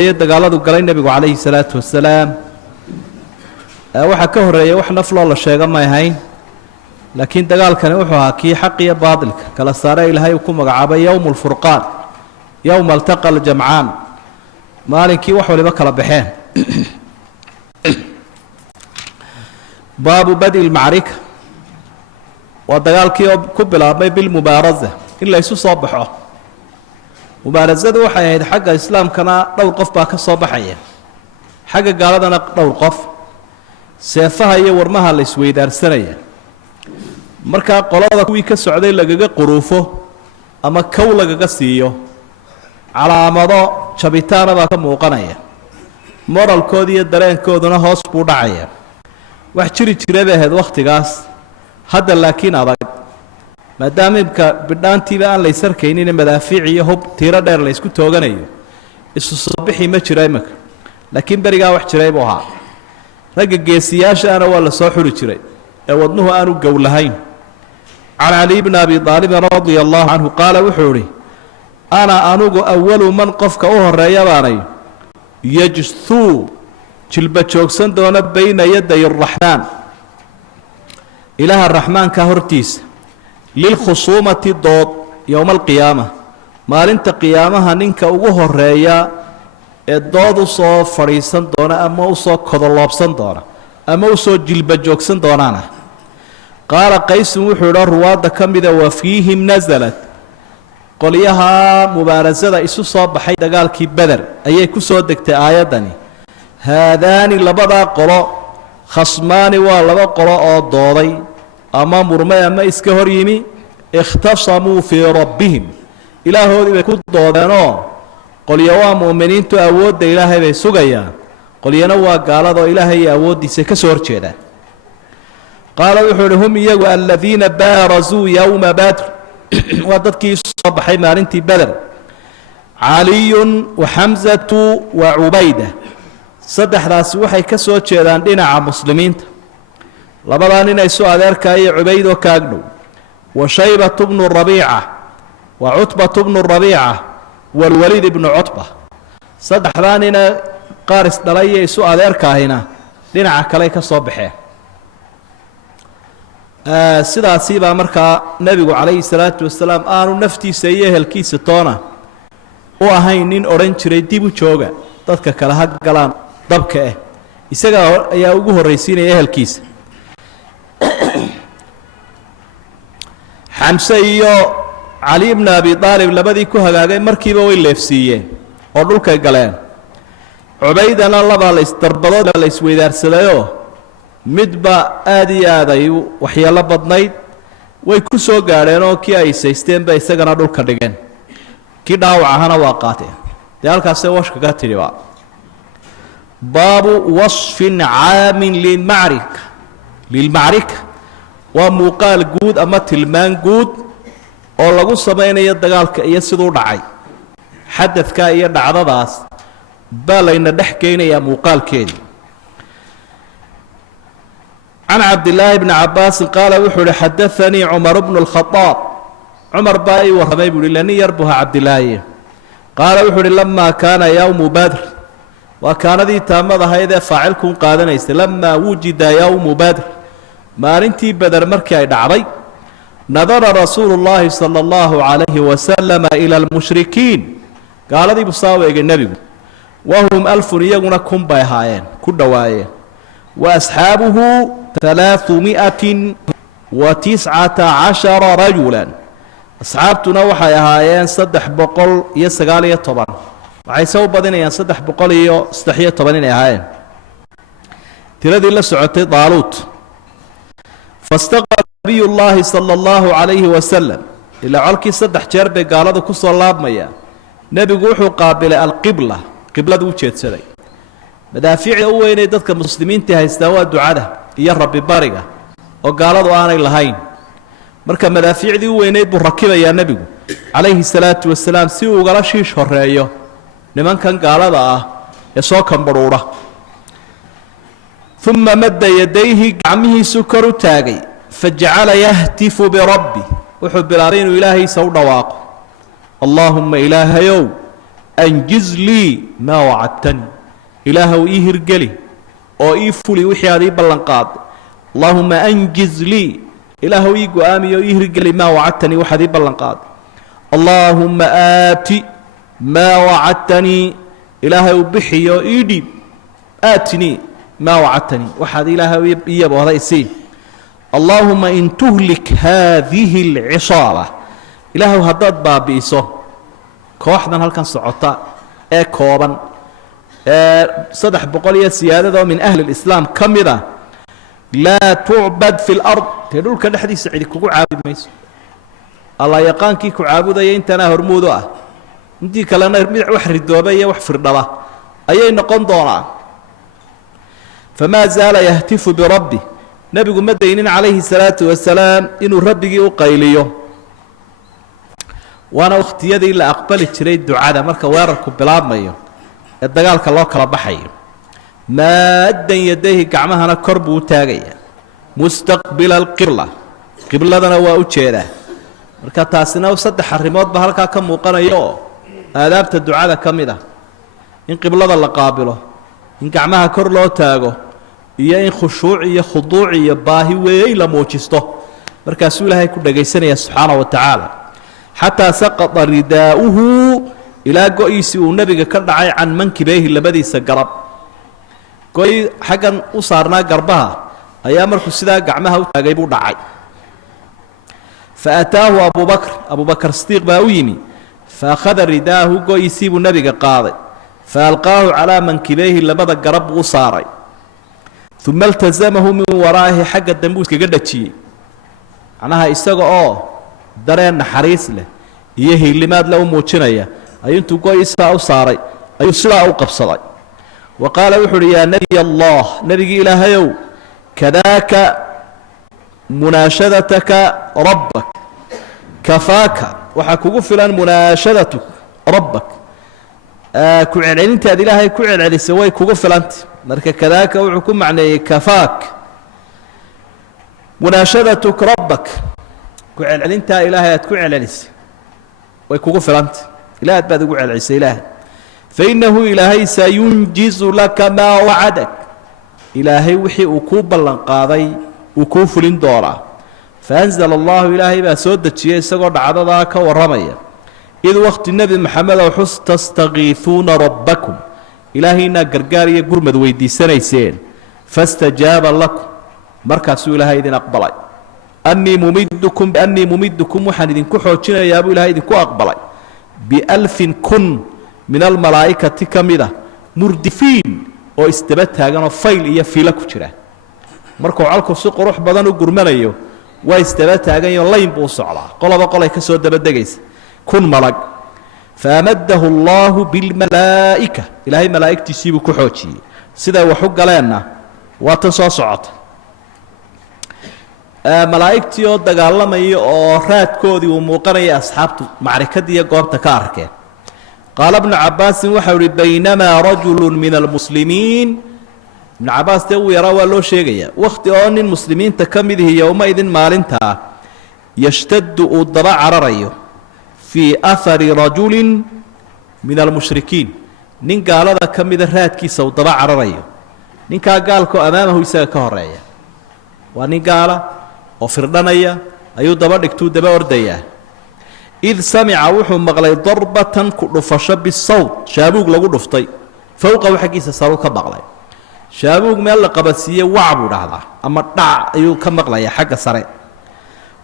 dagaaladu galay nabigu calayhi salaatu wasalaam waxa ka horeeyay wax nafloo la sheega ma ahayn laakiin dagaalkani wuxuu ahaa kii xaq iyo baadilka kala saaray ilaahay uu ku magacaabay yawmul furqaan yawma altaqa aljamcaan maalinkii wax waliba kala baxeen baabu badi almacrika waa dagaalkii oo ku bilaabmay bilmubaaraza in la isu soo baxo mubaarasadu waxay ahayd xagga islaamkana dhowr qof baa ka soo baxaya xagga gaaladana dhowr qof seefaha iyo warmaha la isweydaarsanaya markaa qolada kuwii ka socday lagaga quruufo ama kow lagaga siiyo calaamado jabitaana baa ka muuqanaya moralkooda iyo dareenkooduna hoos buu dhacaya wax jiri jiray bay ahayd wakhtigaas hadda laakiin adag maadaama imka bidhaantiiba aan la ysarkaynin madaafiic iyo hub tiiro dheer la ysku tooganayo isu soo bixi ma jira imika laakiin berigaa wax jiray buu ahaa ragga geesiyaashaana waa la soo xuri jiray ee wadnuhu aanu gow lahayn can cali bni abi aalibin radia allahu canhu qaala wuxuu idhi ana anugu awalu man qofka u horeeya baanay yajthuu jilba joogsan doona bayna yaday araxmaan ilaaha raxmaanka hortiisa lilkhusuumati dood yowma alqiyaama maalinta qiyaamaha ninka ugu horeeya ee dood u soo fadhiisan doona ama usoo kodoloobsan doona ama usoo jilba joogsan doonaana qaala qaysun wuxuu idha ruwaadda ka mida wa fiihim nasalat qolyaha mubaarasada isu soo baxay dagaalkii beder ayay ku soo degtay aayaddani haadaani labadaa qolo khasmaani waa laba qolo oo dooday ama murmay ama iska hor yimi ikhtasamuu fii rabbihim ilaahoodii bay ku doodeenoo qolyo waa mu'miniintu awoodda ilaahay bay sugayaan qolyana waa gaaladoo ilaahay iyo awooddiisa ka soo horjeedaan qaala wuxuu ihi hum iyagu aladiina baarazuu yowma badr waa dadkii isu soo baxay maalintii beder caliyun waxamsatu wa cubayda saddexdaasi waxay ka soo jeedaan dhinaca muslimiinta labadaa nin ay soo adeerkaayo cubaydoo kaagdhow wa shaybatu bnu rabiica wa cutbatu bnu rabiica walwaliid ibnu cutba saddexdaa nina qaar isdhalay iyo isu adeerkaahina dhinaca kale ka soo baxeen sidaasi baa markaa nebigu calayhi salaatu wasalaam aanu naftiisa iyo ehelkiisa toona u ahayn nin odhan jiray dib u jooga dadka kale ha galaan dabka ah isagaa ayaa ugu horraysiinaya ehelkiisa xamse iyo cali bni abi aalib labadii ku hagaagay markiiba way leefsiiyeen oo dhulkay galeen cubaydana labaa la isdarbadood la isweydaarsadayoo midba aada iyo aad ay waxyeelo badnayd way ku soo gaadheen oo kii ay saysteenba isagana dhulka dhigeen kii dhaawac ahana waa qaateen dee halkaasee washka ka tidhi ba baabu wasfin caamin lilmacrika waa muuqaal guud ama tilmaan guud oo lagu samaynayo dagaalka iyo siduu dhacay xadadka iyo dhacdadaas baa layna dhex geynayaa muuqaalkeedii can cabdillaahi bni cabaasin qaala wuxuu uhi xadaanii cumar bnu lkhadaab cumar baa ii warramay buu uhi ila nin yar buha cabdilaahi qaala wuxuu uhi lamaa kaana yowmu badr waa kaanadii taamad ahayd ee faacilkuun qaadanaysay lamaa wujida yowmu badr maalintii beder markii ay dhacday nadara rasuulu llaahi sala allahu calayhi wasalama ila almushrikiin gaaladii buu saa u egay nebigu wahum alfun iyaguna kun bay ahaayeen ku dhowaayeen wa asxaabuhu 319 rajulan asxaabtuna waxay ahaayeen 319 waxay soo badinayaan 313 inay ahaayeen tiradii la socotay daaluut fastaqbala nabiy llaahi sala allahu calayhi wasalam ilaa colkii 3 jeer bay gaaladu ku soo laabmayaan nebigu wuxuu qaabilay alqibla qibladu u jeedsaday madaafiicda u weynay dadka muslimiinta haystaa waa ducada iyo rabbi bariga oo gaaladu aanay lahayn marka madaafiicdii u weynayd buu rakibayaa nebigu calayhi salaatu wasalaam si uu ugala shiish horeeyo nimankan gaalada ah ee soo kambadhuudha uma madda yadayhi gacmihiisuu kor u taagay fajacala yahtifu birabbi wuxuu bilaabay inuu ilaahiisa u dhawaaqo allaahumma ilaahayow أنجز لي ما وعدتني إلهو إيهرقلي أو إيفولي وحي هذه بلنقاد اللهم أنجز لي إلهو إيقوامي وإيهرقلي ما وعدتني وحدي بلنقاد اللهم آتي ما وعدتني إلهو بحي وإيدي آتني ما وعدتني وحدي إلهو إيابو هذا يسين اللهم إن تهلك هذه العصابة إلهو هداد بابيسو كوحداً هل كان سعطاء كوباً صدح بقولي سيادة من أهل الإسلام كمذا لا تعبد في الأرض تقول كان حديث سعيد كوكو عابد ميس الله يقان كيكو عابد ينتنا هرمودوا انتي كلانا هرميع وحر الدوبية وحفر الدبا أي نقون دونا فما زال يهتف بربي نبي مدينين عليه الصلاة والسلام إنه ربي وقيليه وانا اختيادي إلا أقبلت شري الدعاء مركا ويركب بلاد مايو الدقال كالله كلا بحي ما أدن يديه كعمها أنا كرب وتاقية مستقبل القبلة قبلة أنا وأوتشيره مركا تاسنا وصدح الرموت بهالكا كم وقنا يو آدابت الدعاء كم إذا إن قبلة الله قابله إن كعمها كر له تاقه إيا إن خشوعي خضوعي باهي ويلا موجسته مركا سؤالها يكون دقيسانيا سبحانه وتعالى حتى سقط رداؤه إلى قويسي ونبي كردعي عن منكبيه لبدي سقرب قوي حقا أصارنا قربها أيام الكسيدة قعمها وتاقيبو دعي فأتاه أبو بكر الصديق باويمي فأخذ رداءه قويسي ونبي قاضي فألقاه على منكبيه لبدا قرب وصاري ثم التزمه من ورائه حق الدنبوس كقدتشي عناها إستغى dareen naxariis leh iyo hilimaad la muujinaya ayuu qoyska u saaray ayuu sidaa u qabsaday waqala wuxuu ya nabi allah nabi ilaahayow kadaka munashadataka rabbak kafaka waxa kugu filan munashadatu rabbak ku celcelintaad ilaahay ku celcelisay way kugu filantay marka kadaka wuxuu ku macneeyay kafak munashadatuk rabbak كعلنت إلهي تكعل عليس ويكوكو فلانت إلهي بعد كعل عيسى إلهي فإنه إلهي سينجز لك ما وعدك إلهي وحي أكوب اللنقاضي أكوف لندورا فأنزل الله إلهي بأسود الشيء سقط عددك والرمية إذ وقت النبي محمد وحس تستغيثون ربكم إلهي نقرقاري قرمد ويدي سنيسين فاستجاب لكم مركز إلهي إذن أقبلي أني ممدكم وحن إذن كحوتشنا يا أبو إلهي إذن كو أقبلي ب1000 كن من الملائكة كاملة مردفين أو استبتها كانوا فيل إيا فيلا كتيرة مركو عالكو سوق روح بدنو قرمانيو واستبتها كانوا الله ينبو صعلا قال بقى كسود دبدقيس كن ملك فأمده الله بالملائكة إلهي ملائكة تسيبو كحوتشي سيدا وحق لنا واتنصاصعت ملائكتي oo dagaalamay oo raadkoodii uu muuqanay asxaabtu macrakadii goobta ka arkeen qaal ibn abbas waxa uu baynama rajul min almuslimin ibn abbas uu yara waa loo sheegaya waqti oo nin muslimiinta kamid ah yawma idin maalinta yashtaddu daba cararayo fi athari rajul min almushrikin nin gaalada kamid raadkiisa uu daba cararayo ninka gaalko amaamahu isaga ka horeeya waa nin gaala وفردانيا أيو دبا دكتو دبا ورديا إذ سمع وحو مغلي ضربة كدفش بالصوت شابوك لغو دفتي فوق وحكيس ساروك مغلي شابوك ميلا قبسية وعبو رهضا أما دع أيو كمغلي حق سري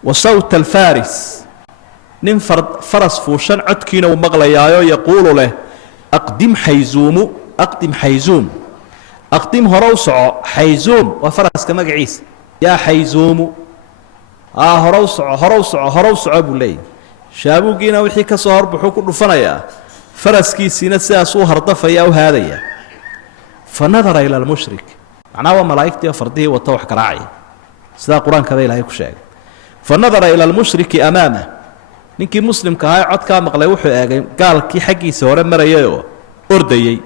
وصوت الفارس ننفرد فرس فوشان عدكين ومغلي يقول له أقدم حيزوم أقدم هروسع حيزوم وفرس كمقعيس يا حيزوم هروسع أبو لي شابوكينا وحي كسهر بحوك الرفنيا فرسكي سينا سياسو هردفا يا وهذا فنظر إلى المشرك معناه ملائكتي وفرده وطوح كراعي سيدا قرآن كذا إلهي كشاك فنظر إلى المشرك أمامه نينكي مسلم كهاي عدكا مقلي وحي قال كي حقي سورا مريو أرديي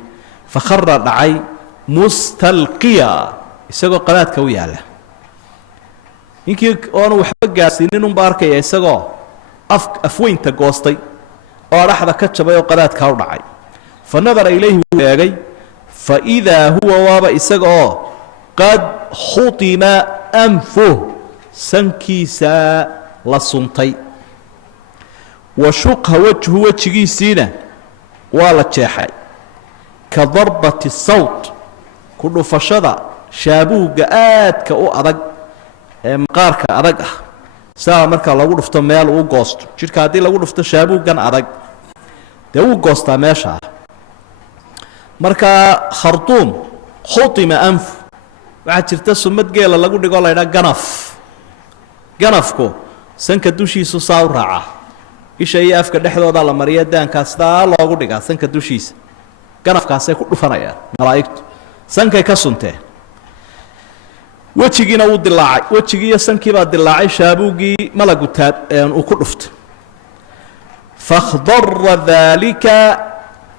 فخر دعي مستلقيا يساقو قنات كوية له ninkii oonu waxba gaarsiinin un baarkaya isagoo afweynta goostay oo dhaxda ka jabay oo qadaadka u dhacay fanadara ilayhi wuu eegay faidaa huwa waaba isaga oo qad khutima anfuh sankiisaa la suntay wa shuqa wajhu wejigiisiina waa la jeexay ka darbati sawt ku dhufashada shaabuugga aadka u adag ee maqaarka adag ah saa marka lagu dhufto meel uu goosto jidhka haddii lagu dhufto shaabuuggan adag dee wuu goostaa meesha marka khartuum khutima anf waxaa jirta sumad geela lagu dhigo la ydhaa ganaf ganafku sanka dushiisu saa u raaca isha iyo afka dhexdooda la mariya daankaa sidaa loogu dhigaa sanka dushiisa ganafkaasay ku dhufanayaan malaa'igtu sankay ka sunteen wejigiina wuu dilaacay wejigii iyo sankiibaa dilaacay shaabuuggii malagu uu ku dhuftay fakhdara daalika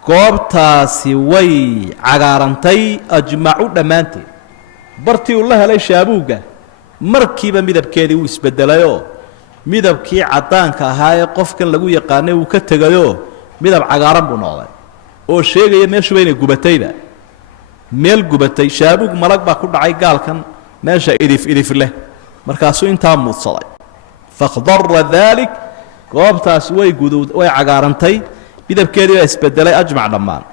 goobtaasi way cagaarantay ajmacu dhammaanteed bartii uu la helay shaabuugga markiiba midabkeedii wuu isbedelayoo midabkii caddaanka ahaa ee qofkan lagu yaqaanay wuu ka tegayoo midab cagaaran buu noqday oo sheegaya meeshuba inay gubatayba meel gubatay shaabuug malag baa ku dhacay gaalkan meesha idif leh markaasuu intaa muudsaday fakhdara daalik goobtaas way cagaarantay midabkeedii baa isbedelay ajmac dhammaan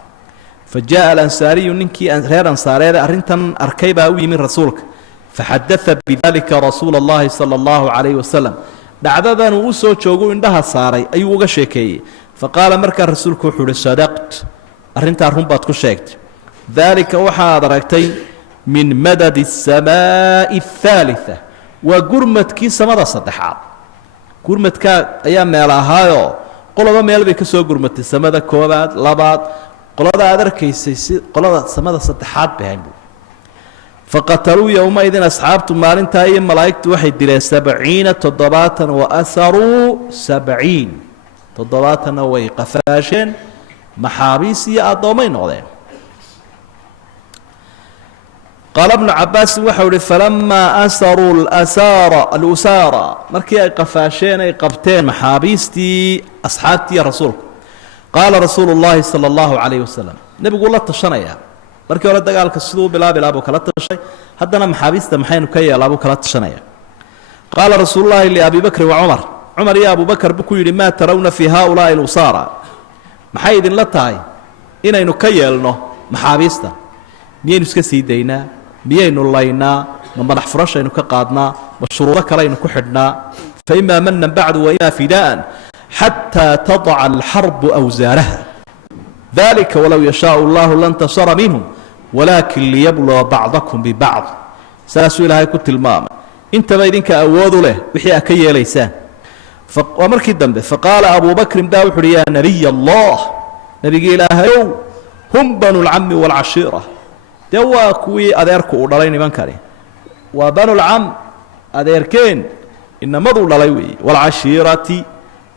fa jaaءa alansaariyu ninkii reer ansaareede arrintan arkay baa u yimi rasuulka faxadaa bidalika rasuula اllahi salى اllahu calayh wasalam dhacdadan uu u soo joogu indhaha saaray ayuu uga sheekeeyey faqaala markaa rasuulku wuxuu uhi sadaqt arrintaa run baad ku sheegtay daalika waxaad aragtay min madadi الsamaaءi الثaaliثة waa gurmadkii samada saddexaad gurmadkaa ayaa meel ahaayoo qoloba meel bay ka soo gurmatay samada koobaad labaad qolada aad arkaysay si qolada samada saddexaad bay hayn faqataluu yowmaidin asxaabtu maalintaa iyo malaa'igtu waxay dileen 70 toddobaatan wa asaruu 70 toddobaatanna way qafaasheen maxaabiis iyo addoommay noqdeen qaala bnu cabaasin waxau ihi falamaa asaruu alusaara markii ay qafaasheen ay qabteen maxaabiistii asxaabtiiyo rasuulka qaala rasuulu llaahi sala allahu calayh wasalam nebiguu la tashanayaa markii hore dagaalka siduu bilaabilaa buu kala tashay haddana maxaabiista maxaynu ka yeelaa buu kala tashanaya qaala rasuulu llaahi liabii bakrin wa cumar iyo abuu bakar buu ku yidhi maa tarawna fii haaulaa'i alusaara maxay idinla tahay inaynu ka yeelno maxaabiista miyaynu iska sii daynaa miyaynu laynaa ma madax furashaynu ka qaadnaa ma shuruudo kaleaynu ku xidhnaa faimaa manan bacdu waimaa fidaa'an xataa tadaca alxarbu awsaaraha dalika walow yashaau allahu lantasara minhum walaakin liyabluwa bacdakum bibacd saasuu ilaahay ku tilmaamay intaba idinka awoodu leh wixii a ka yeelaysaan waa markii dambe faqaala abuu bakrin baa wuxu uhi yaa nabiy allah nebigi ilaahayow hum banu lcami waalcashiira dee waa kuwii adeerku uu dhalay nimankani waa banulcam adeerkeen inamaduu dhalay weeye waalcashiirati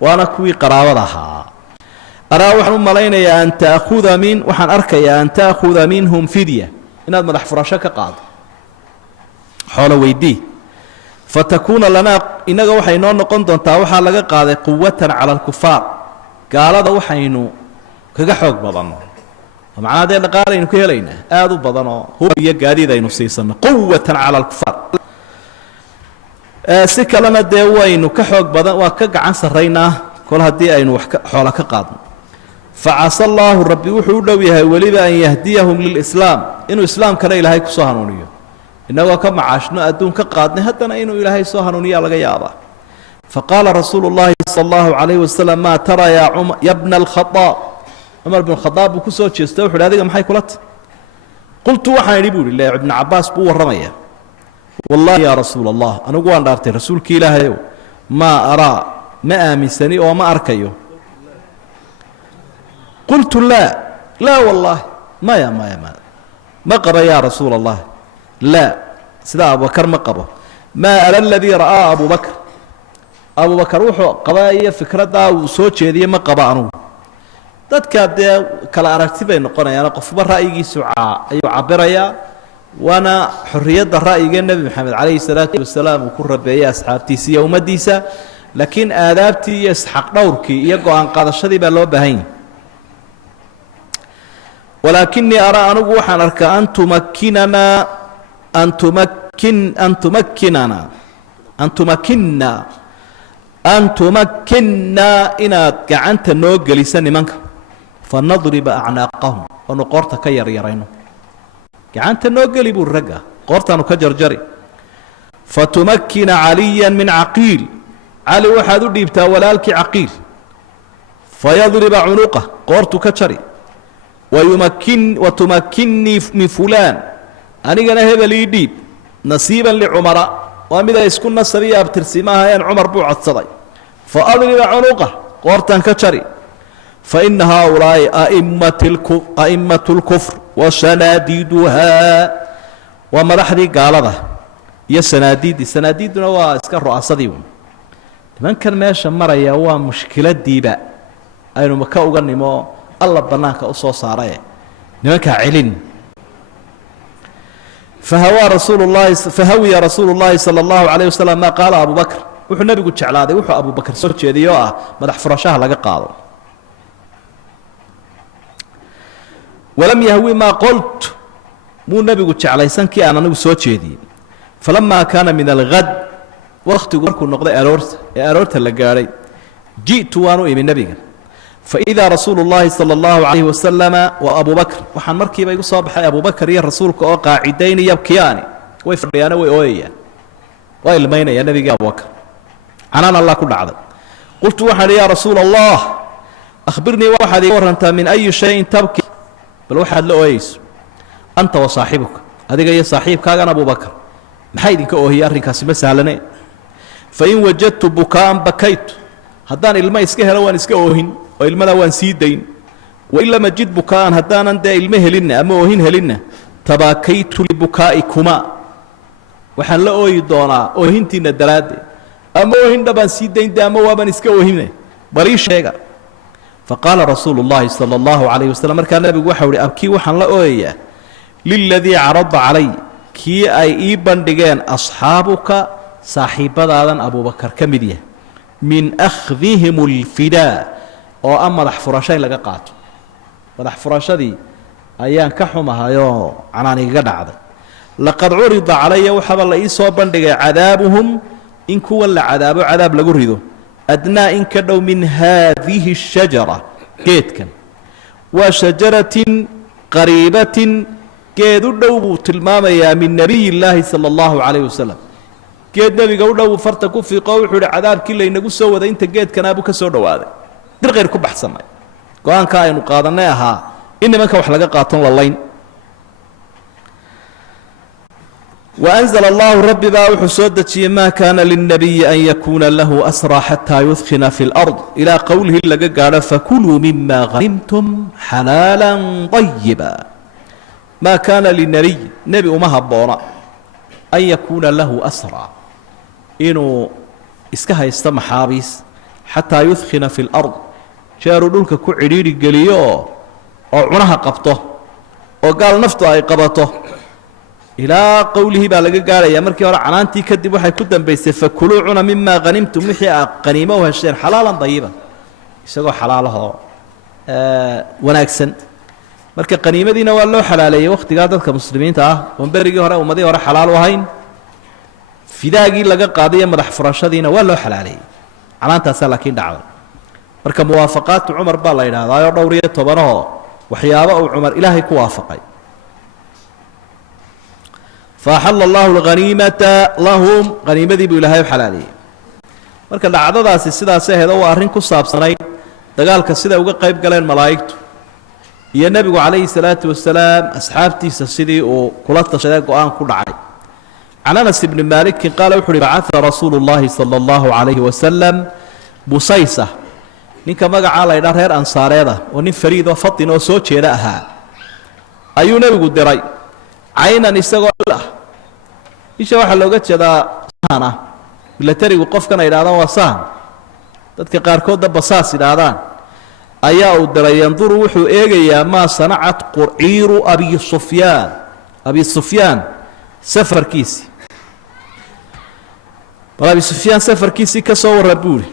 waana kuwii qaraabada ahaa araa waxaan u malaynayaa waxaan arkayaa an ta'khuda minhum fidya inaad madax furasho ka qaado xoolo weydii fatakuuna lanaa innaga waxay noo noqon doontaa waxaa laga qaaday quwatan cala alkufaar gaalada waxaynu kaga xoog badanno macnaa dee dhaqaalaynu ka helaynaa aada u badanoo hub iyo gaadiid aynu siisanno quwatan cala alkufaar si kalena dee waynu ka xoog badan waa ka gacan sarraynaa kol haddii aynu wax xoola ka qaadno facasa allaahu rabbi wuxuu u dhow yahay weliba an yahdiyahum lilislaam inuu islaamkana ilaahay kusoo hanuuniyo innagoo ka macaashno adduun ka qaadnay haddana inuu ilaahay soo hanuuniyaa laga yaabaa faqaala rasuulu llaahi sala allahu calayhi wasalam maa taraa ya bna alkhadaab cumar bn khadaab buu ku soo jeesta wuxu uhi adiga maxay kula tahy qultu waxaan idhi buu ihi le ibnu cabbaas buu warramaya wallaahi yaa rasuula allah anigu waan dhaartay rasuulkii ilaahayow maa araa ma aaminsani oo ma arkayo qultu laa wallaahi maya ma qaba yaa rasuula allah laa sidaa abubakar ma qabo maa ara aladii ra'aa abubakar wuxuu qaba iyo fikraddaa uu soo jeediye ma qaba anugu dadka dee kala aragti bay noqonayaan qofba ra'yigiisu ayuu cabirayaa waana xorriyadda ra'yiga nebi maxamed calayhi salaatu wasalaam uu ku rabeeyey asxaabtiisa iyo ummaddiisa laakiin aadaabtii iyo isxaq dhowrkii iyo go-aan qaadashadii baa loo baahan yahay walaakinii araa anigu waxaan arkaa an tumakkinaa inaad gacanta noo gelisa nimanka fanadriba acnaaqahum oonu qoorta ka yaryarayno gacanta noo geli buu ragga qoortaanu ka jarjari fatumakkina caliya min caqiil cali waxaad u dhiibtaa walaalkii caqiil fayadriba cunuqah qoortu ka jari watumakkinii min fulaan anigana hebel ii dhiib nasiiban licumara waa mid ay isku nasab iyo abtirsiima ahayeen cumar buu codsaday faadriba cunuqah qoortan ka jari faina haaulaa'i a'immatu lkufr wasanaadiiduhaa waa madaxdii gaalada iyo sanaadiidduna waa iska ru'asadii nimankan meesha maraya waa mushkiladiiba aynu maka uga nimo alla bannaanka u soo saaraye nimankaa celin fahawiya rasuulu llaahi sala allahu calayh wasalam maa qaala abu bakr wuxuu nebigu jeclaaday wuxuu abu bakr soo jeediyey oo ah madax furashaha laga qaado walam yahwi maa qolt muu nebigu jeclaysan kii aan anigu soo jeediyey falamaa kaana min alhad wakhtigu markuu noqday aroorta la gaadhay ji'tu waan u imi nebiga faidaa rasuulu llaahi sala allahu calayhi wasalama wa abu bakr waxaan markiiba igu soo baxay abu bakr iyo rasuulka oo qaacidayni yabkiyaani way fadhiyaano way ooyayaan waa ilmaynaya nebigii abu bakr canaan allah ku dhacday qultu waxaan ihi yaa rasuula allah akhbirnii waxaad iga warrantaa min ayi shayin tabki bal waxaad la ooyayso anta wa saaxibuka adiga iyo saaxiibkaagan abu bakr maxaa idinka oohiyey arrinkaasi ma sahlane fain wajadtu bukaa'an bakaytu haddaan ilmo iska helo waan iska oohin oo ilmada waan sii dayn wain lam ajid bukaa'an haddaanan dee ilmo helinna ama oohin helinna tabaakaytu libukaa'ikumaa waxaan la ooyi doonaa oohintiinna daraaddeed ama oohindha baan sii dayn de ama waabaan iska oohine bal ii sheega faqaala rasuulu llaahi sala allahu calayh wasalam markaa nebigu waxau ihi abkii waxaan la ooyayaa liladii carada calay kii ay ii bandhigeen asxaabuka saaxiibbadaadan abubakar ka mid yahay min akhdihim alfidaa oo ah madax furasho in laga qaato madax furashadii ayaan ka xumahayoo canaan igaga dhacday laqad curida calaya waxaaba la ii soo bandhigay cadaabuhum in kuwa la cadaabo cadaab lagu rido adnaa in ka dhow min haadihi الshajara geedkan waa shajaratin qariibatin geed u dhow buu tilmaamayaa min nabiy illaahi sala allahu calayh wasalam geed nebiga u dhow farta ku fiiqo wuxuu ihi cadaabkii laynagu soo waday inta geedkanaabuu ka soo dhowaaday dirqayr ku baxsanay go-aanka aynu qaadanay ahaa in nimanka wax laga qaaton la layn وأنزل الله ربي baa wuxuu soo dejiyey ma kana للنبي أن يكuna له أسرى حتى يثخن في الأرض إلى qowlihi laga gaadho فكلوا مما غنمتم حلاaلا طيبا ما كاna للنبي nebi uma haboona أن يكuna lahu أسرى inuu iska haysto maxaabiis xataa يثkhina في الأرض jeeruu dhulka ku cidhiidhi geliyo oo cunaha qabto oo gaal naftu ay qabato ilaa qowlihii baa laga gaarhaya markii hore canaantii kadib waxay ku dambaysay fakuluu cuna mimaa hanimtum wixii aad qaniimo u hesheen xalaalan dayiban isagoo xalaalahoo wanaagsan marka qaniimadiina waa loo xalaaleeyey wakhtigaa dadka muslimiinta ah oon berigii hore ummadii hore xalaal u ahayn fidaagii laga qaadayo madax furashadiina waa loo xalaaleeyey canaantaasaa laakiin dhacday marka muwaafaqaatu cumar baa la yidhaahdaayoo dhowr iyo tobanahoo waxyaabo uu cumar ilaahay ku waafaqay faaxala allahu alghaniimata lahum haniimadii buu ilaahay u xalaaleeyey marka dhacdadaasi sidaas aheedo waa arrin ku saabsanayd dagaalka siday uga qayb galeen malaa'igtu iyo nebigu calayhi salaatu wasalaam asxaabtiisa sidii uu kula tashaday go-aan ku dhacay can anas ibni maalikin qaala wuxu uhi bacaa rasuulu llaahi sala allahu calayhi wasalam busaysa ninka magacaa la ydhaa reer ansaareeda oo nin fariid oo fadin oo soo jeeda ahaa ayuu nebigu diray caynan isagoo ah isha waxaa looga jeedaa sahan ah milatarigu qofkan ay idhahdaan waa sahan dadka qaarkoodda basaas idhaahdaan ayaa uu diray yanduru wuxuu eegayaa maa sanacat qurciiru abi sufyaan safarkiisii bal abi sufyaan safarkiisii ka soo warra buuri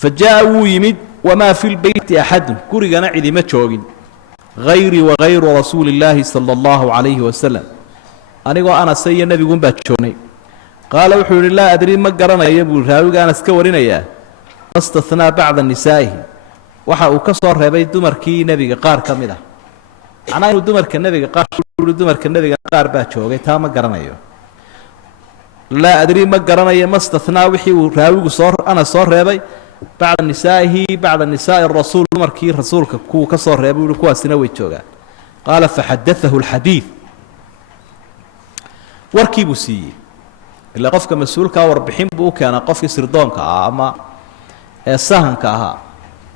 fa jaa wuu yimid wamaa fi lbeyti axadun gurigana cidima joogin غيري وغير رسول الله صلى الله عليه وسلم أنيقو أنا سي النبي قم باتشوني قال وحول الله أدري ما قرنا يبو راوي أنا سكورين إياه استثنى بعض النساء waxa uu ka soo reebay dumarkii nabiga qaar kamid ah ana inuu dumarka nabiga qaar baa joogay taa ma garanayo la adri ma garanayo mastathnaa wixii uu raawigu soo reebay bacda nisaa'i rasuul dumarkii rasuulka ku ka soo reebay uu kuwaasina way joogaan qala fa hadathahu alhadith warkii buu siiyey ila qofka mas'uulka warbixin buu keenaa qofkii sirdoonka ama sahanka ahaa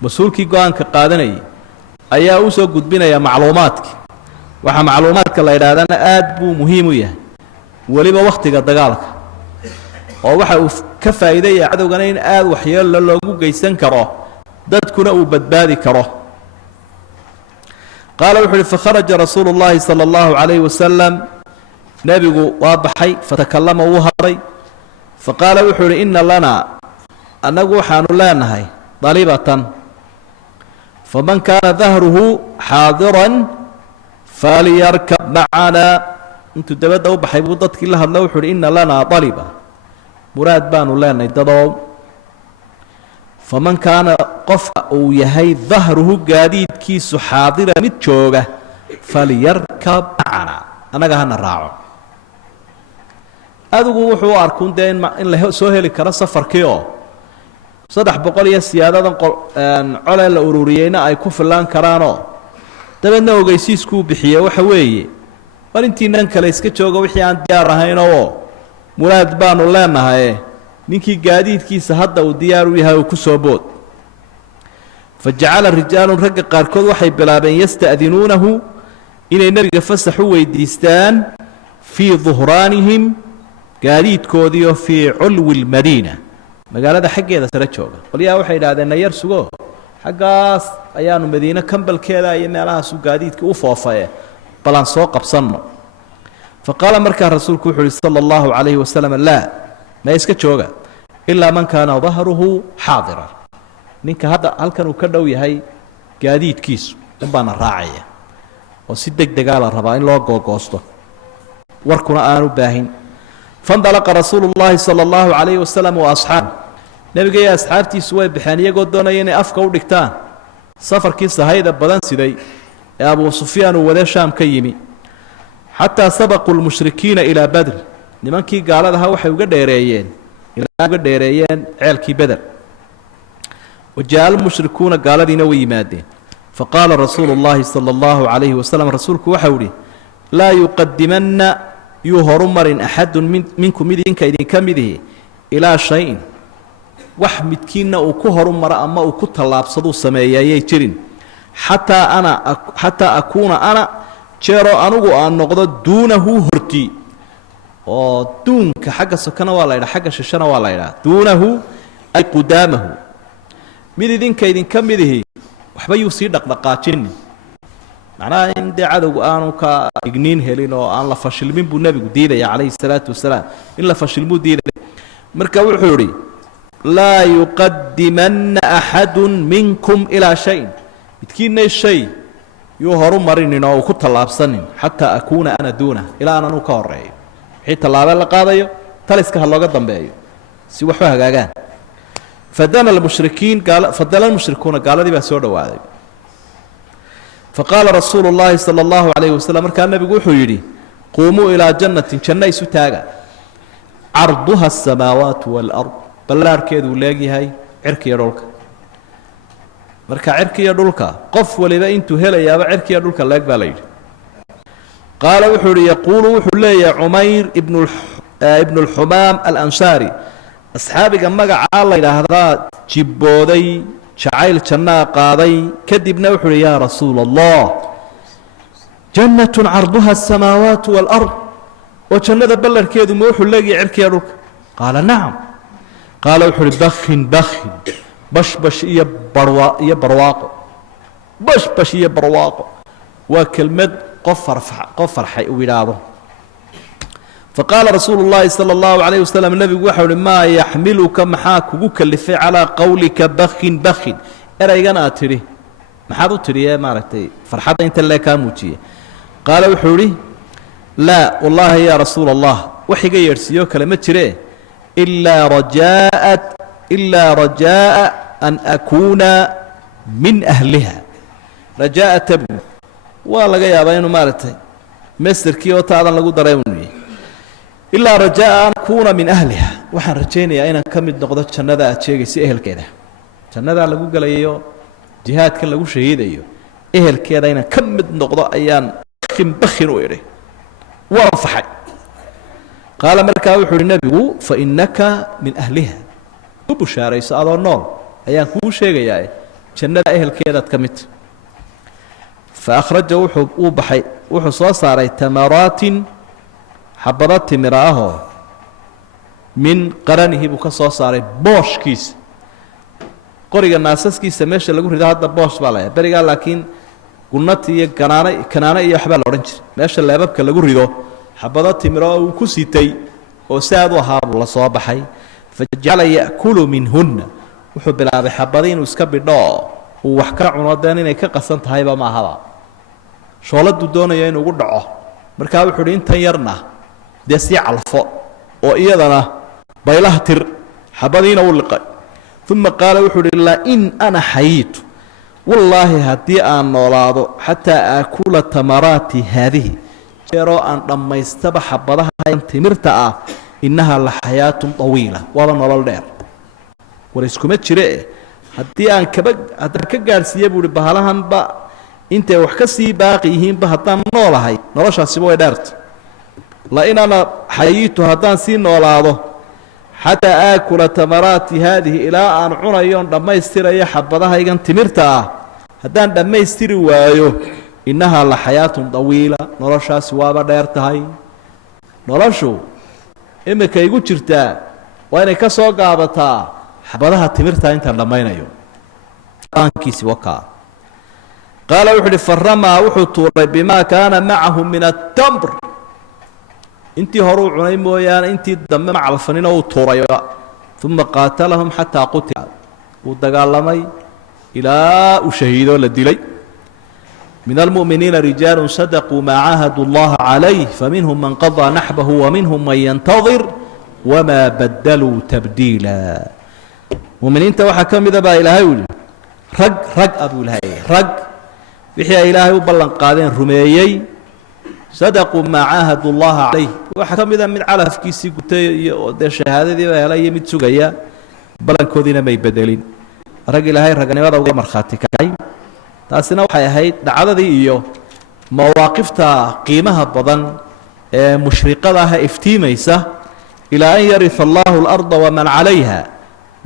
مسؤولكي قوان كقادني أيها أوسو قد بنا يا معلوماتك وحا معلوماتك الله إرادنا آدبو مهمية وليبا وقتك الدقالك ووحا كفا إذا عدو قنين آد وحيال للوغو قيسان كراه دادكنا وبدبادي كراه قال وحل فخرج رسول الله صلى الله عليه وسلم نبي وابحي فتكلم وهري فقال وحل إن لنا أنقو حانو لا نهي ضريبة فمن كان ظهره حاضرا فليركب معنا انتو دبدأوا بحيبوضتك الله اللوحر إن لنا طالبا مراد بانوا لنا يدضوا فمن كان قف أو يهي ظهره قاديد كيس حاضرا متشوغة فليركب معنا أنا قهنا الراعو أدوكو حوار كون دين إن له سوهل كرا سفر كيو صدح بقولي السيادة على الأوروريين أي كفلان كرانو تبنا وجيسيسكو بحية وحوي وانتي نانك ليسك تشوجا وحيان ديار هينو مراد بان الله ما هي نيكي قاديد كي سهدا وديار ويها وكسوبوت فجعل الرجال رق قاركود وحي بلابين يستأذنونه إلى نرجع فسحوا ويديستان في ظهرانهم قاديد كوديو في علو المدينة magaalada xaggeeda sare jooga qoliyaa waxay yiraahdeen yar sugo xagaas ayaanu madiina kambalkeeda iyo meelahaas u gaadiidka u foofay balan soo qabsanno faqala marka rasuulku wuxuu sallallahu alayhi wasallam la ma iska jooga illa man kana dhahruhu haadira ninka hadda halkan uu ka dhow yahay gaadiidkiisu bana raacaya oo si degdeg ah la rabaa in loo googoosto warkuna aanu baahin فانطلق رسول الله صلى الله عليه وسلم وأصحابه نبي يا أصحابتي سوى بحانية قدونا يني أفكا ودكتان سفر كيسا هيدا بدن سيدي يا أبو سفيان ولا شام كيمي حتى سبقوا المشركين إلى بدر لمن كي قال هذا وحي وقديريين إلى قديريين عيالكي بدر وجاء المشركون قال دي نوي مادين فقال رسول الله صلى الله عليه وسلم رسولك وحولي لا يقدمن يهرمر أحد منكم إذن كإذن كمده إلى شيء وحمد كينا وكهرمر أما وكتلاب صدو سمايا يجرين حتى أكون أنا شيرو أنو أن نقضى دونه هرتي دون كحاجة سكنة ولا حاجة ششنة ولا دونه أي قدامه مذن كإذن كمده وحبا يصير دقدقاتين معناه إن دي عدو آنو كإجنين هلينو آن لفشلمين بالنبي ديدا عليه الصلاة والسلام إلا فشلمو ديدا مركب الحوري لا يقدمن أحد منكم إلى شيء يتكين الشيء يهرم مريننا وكنت الله بسنين حتى أكون أنا دونه إلى أنا نكار رأي حيث الله بلا قاضي تلسك هالله قدام بأيه سوى حوها قاقان فدنا المشركون قال دي بسورة وعادي فقال رسول الله صلى الله عليه وسلم كان النبي يقول قوموا إلى جنة ستاغا عرضها السماوات والأرض بلار كيدو لاقي هاي عركي يدولك مركا عركي يدولك قف ولبا انتو هلا يا عركي يدولك لاق باليد قال وحول يقول وحول يا عمير ابن الحمام الأنصاري أصحابي قمقع الله إلى هذا جبودي شعيل جنة قاضي كذبنا وحول يا رسول الله جنة عرضها السماوات والأرض وجنة بلر كيدو موحول لاقي عركي يدولك قال نعم قال وحول بخ بش يا برواق وكلمة قفر حي ولاده فقال رسول الله صلى الله عليه وسلم النبي وحول ما يحملك محاك وكلف على قولك بخ أريغنا أتري maxaad u tidhiye maaragtay farxadda inta lee kaa muujiye qaala wuxuu idhi laa wallaahi yaa rasuula allah wax iga yeedhsiiyoo kale ma jire ilaa rajaa'a an akuuna min ahliha rajaa'a tabgu waa laga yaabaa inuu maaragtay masterkii oo taadan lagu daray unu yahay ilaa rajaa'a an akuuna min ahliha waxaan rajaynayaa inaan ka mid noqdo jannada aad sheegaysa ehelkeeda jannadaa lagu gelayo jihaadkan lagu shahiidayo ehelkeeda inaan ka mid noqdo ayaan bakhin u idhi waa anfaxay qaala markaa wuxuu ihi nebigu fa innaka min ahliha ku bushaarayso adoo nool ayaan kuu sheegayaa jannada ehelkeedaad ka midta fa akhraja uu baxay wuxuu soo saaray tamaraatin xabado timira ahoo min qaranihi buu ka soo saaray booshkiisa qoriga naasaskiisa meesha lagu rido hadda boosh baa layaa berigaa laakiin gunnati iyo kanaano iyo waxbaa la odhan jiray meesha leebabka lagu rido xabado timiro oo uu ku sitay oo si aad u ahaa buu la soo baxay fajacala ya'kulu minhunna wuxuu bilaabay xabadi inuu iska bidho uu wax ka cuno deen inay ka qasan tahayba ma ahaba shooladuu doonaya inuu ugu dhaco markaa wuxuu uhi intan yarna dee sii calfo oo iyadana baylaha tir xabadiina u liqay uma qaala wuxuu uhi lain ana xayiitu wallaahi haddii aan noolaado xataa aakula tamaraati haadihi jeeroo aan dhammaystaba xabadaha timirta ah innahaa la xayaatun طawiila waaba nolol dheer war iskuma jire haddii aan haddaan ka gaadhsiiye buu uhi bahalahanba intay wax ka sii baaqi yihiinba haddaan noolahay noloshaasiba way dheerta lain ana xayiitu haddaan sii noolaado xataa aakula tamaraati haadihi ilaa aan cunayoon dhammaystirayo xabadahaygan timirta ah haddaan dhammaystiri waayo innahaa la xayaatun طawiila noloshaasi waaba dheer tahay noloshu imika igu jirtaa waa inay ka soo gaabataa xabadaha timirta intaan dhammaynayo aankiisi wakaa qaala wuxuu uhi faramaa wuxuu tuuray bimaa kaana macahu min atamr intii horuu cunay mooyaane intii dambe ma calfanin oo uu tuurayba uma qaatalahum xataa qutila wuu dagaalamay ilaa uu shahiidoo la dilay min almu'miniina rijaalu sadaquu maa caahadu اllaha calayh faminhum man qadaa naxbahu waminhum man yantadir wamaa badaluu tabdiila muminiinta waxaa ka mida baa ilaahay u yihi rag a buu ilahay rag wixii ay ilaahay u ballan qaadeen rumeeyey sadaquu maa caahadu اllaha calayh waxaa ka mida mid calafkiisii gutay iyo dee shahaadadiiba helay iyo mid sugaya ballankoodiina may bedelin rag ilaahay raganimada uga markhaati kacay taasina waxay ahayd dhacdadii iyo mawaaqifta qiimaha badan ee mushriqada ah iftiimaysa ilaa an yarisa allahu اlarda waman calayha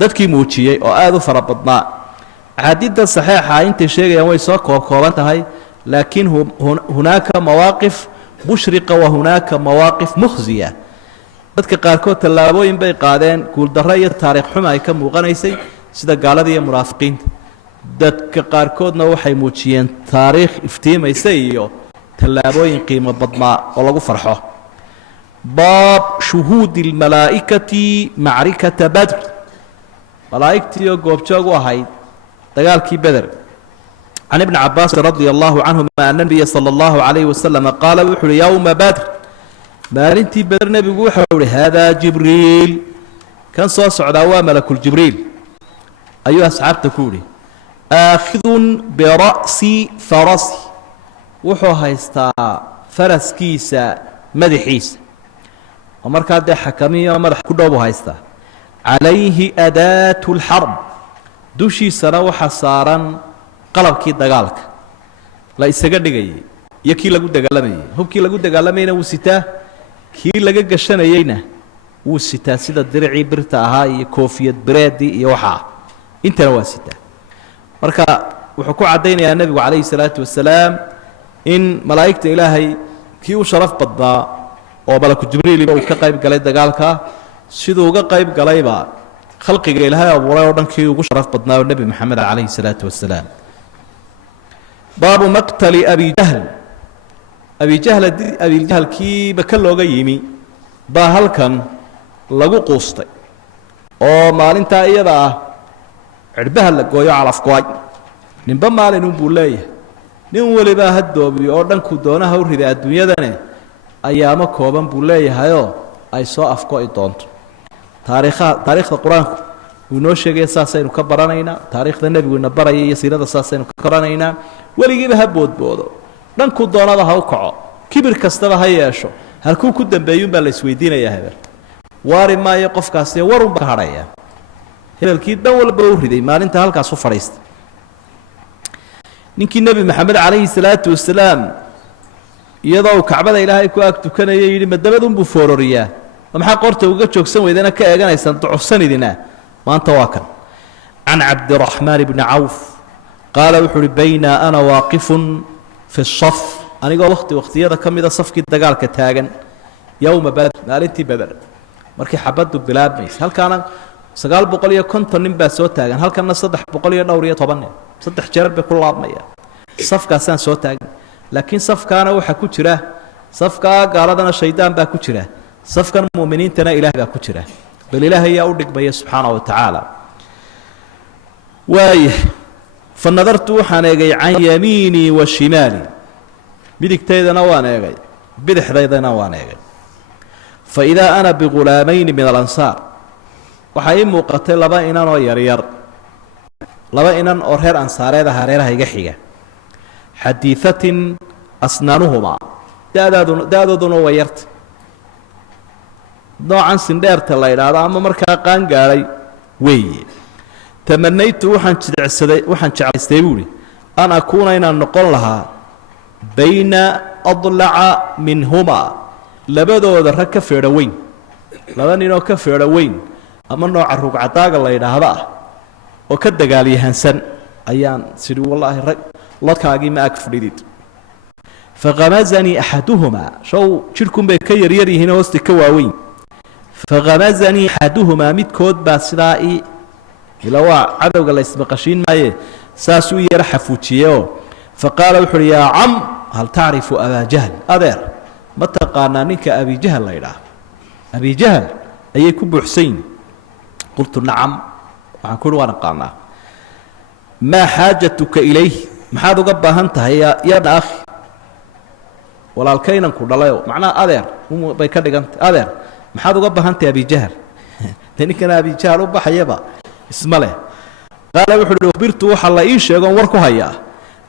dadkii muujiyey oo aada u fara badnaa axaadiidda saxiixa intay sheegayaan way soo koobkooban tahay laakiin hunaaka mawaaqif mushriqa wa hunaaka mawaaqif mukhziya dadka qaarkood tallaabooyin bay qaadeen guuldarro iyo taariikh xuma ay ka muuqanaysay sida gaalada iyo munaafiqiinta dadka qaarkoodna waxay muujiyeen taariikh iftiimaysa iyo tallaabooyin qiimo badnaa oo lagu farxo baab shuhuudi اlmalaa'ikati macrikata badr malaa'igtii oo goobjoog u ahayd dagaalkii beder can ibni cabaasin radia allahu canhuma ana nabiya sala allahu calayhi wasalam qaala wuxu uhi yowma badr maalintii beder nebigu wuxuu uhi haadaa jibriil kan soo socdaa waa malakuljibriil ayuu asxaabta ku idhi aakhidun bira'si farasi wuxuu haystaa faraskiisa madaxiisa oo markaa dee xakamiyo madax ku dhow buu haystaa calayhi adaatu اlxarb dushiisana waxaa saaran qalabkii dagaalka la isaga dhigayay iyo kii lagu dagaalamayey hubkii lagu dagaalamayeyna wuu sitaa kii laga gashanayeyna wuu sitaa sida diricii birta ahaa iyo koofiyad bireedii iyo waxaa intana waa sitaa marka wuxuu ku caddaynayaa nebigu calayhi salaatu wasalaam in malaa'igta ilaahay kii u sharaf badnaa oo malaku jibriiliba uu ka qayb galay dagaalka siduu uga qayb galayba khalqiga ilaahay abuuray oo dhan kii ugu sharaf badnaa oo nebi moxamed calayhi salaatu wasalaam baabu maqtali abijahl abijahlkii maka looga yimi baa halkan lagu quustay oo maalintaa iyada ah cirbaha la gooyo calafgoay ninba maalin buu leeyahay nin waliba hadoobiyo oo dhanku doonaha u riday adduunyadane ayaamo kooban buu leeyahayoo ay soo afgo'i doonto taariikhda qur-aanku wuu noo sheegaya saasaynu ka baranaynaa taariikhda nebiguina baraya iyo siirada saasaynu ka baranaynaa weligiiba ha boodboodo dhanku doonada ha u kaco kibir kastaba ha yeesho halkuu ku dambeeyuunbaa la isweydiinayaa hebel waari maayo qofkaasi warunba ka hadhaya hebelkii dhan walba u riday maalinta halkaas u fadhiistay ninkii nebi maxamed calayhi salaatu wasalaam iyadoo uu kacbada ilaahay ku ag tukanaya yidhi madabadunbuu foororiyaa maxaa qorta uga joogsan weydana ka eeganaysaan ducufsanidina maanta waa kan can cabdiraxmaan bni cawf qaala wuxuu uhi bayna ana waaqifun fi saf anigoo wakhtiyada ka mida safkii dagaalka taagan yowma badr maalintii badr markii xabaddu bilaabmaysa halkaana 950 nin baa soo taagan halkana 312 nin 3 jeer bay ku laabmaya safkaasaan soo taagan laakiin safkaana waxa ku jira safka gaaladana shaydaan baa ku jira safkan muuminiintana ilaahay baa ku jira bal ilaahay yaa u dhigmaya subxaanahu wa tacaala waaye fanadartu waxaan eegay can yamiinii wa shimaali midigtaydana waan eegay bidixdaydana waan eegay faidaa ana bigulaamayni min alansaar waxaa ii muuqatay laba inan oo yaryar laba inan oo reer ansaareeda hareeraha iga xiga xadiiatin asnaanuhumaa da-dooduna waa yarta noocan sindheerta la idhaahdo ama markaa qaan gaadhay weeye tamanaytu waxaan jeclaystay buuhi an akuuna inaan noqon lahaa bayna adlaca minhumaa labadooda rag ka feedho weyn laba ninoo ka feedho weyn ama nooca rugcadaaga la yidhaahdo ah oo ka dagaalyahansan ayaan sidhi wallaahi rag lodkaagii ma ag fadhidid faqamazanii axaduhumaa show jidhkunbay ka yaryar yihiin hoosta ka waaweyn faqamazanii axaduhumaa midkood baa sidaa ila waa cadowga la ismaqashiin maaye saasuu yara xafuujiyeyoo faqaala wuxu uhi yaa cam hal tacrifu abaa jahl adeer ma taqaanaa ninka abijahal la ydhaah abijahal ayay ku buuxsan yihin qultu nacam waxaan ku uhi waan aqaanaa maa xaajatuka ilayh maxaad uga baahan tahay yabna akhi walaalkaynan ku dhalayo macnaha adeer bay ka dhigantay adeer maxaad uga baahan tahay abijahal de ninkana abijahal u baxayaba isma leh qaala wuxu uhi ukhbirtu waxaa la ii sheegoon war ku hayaa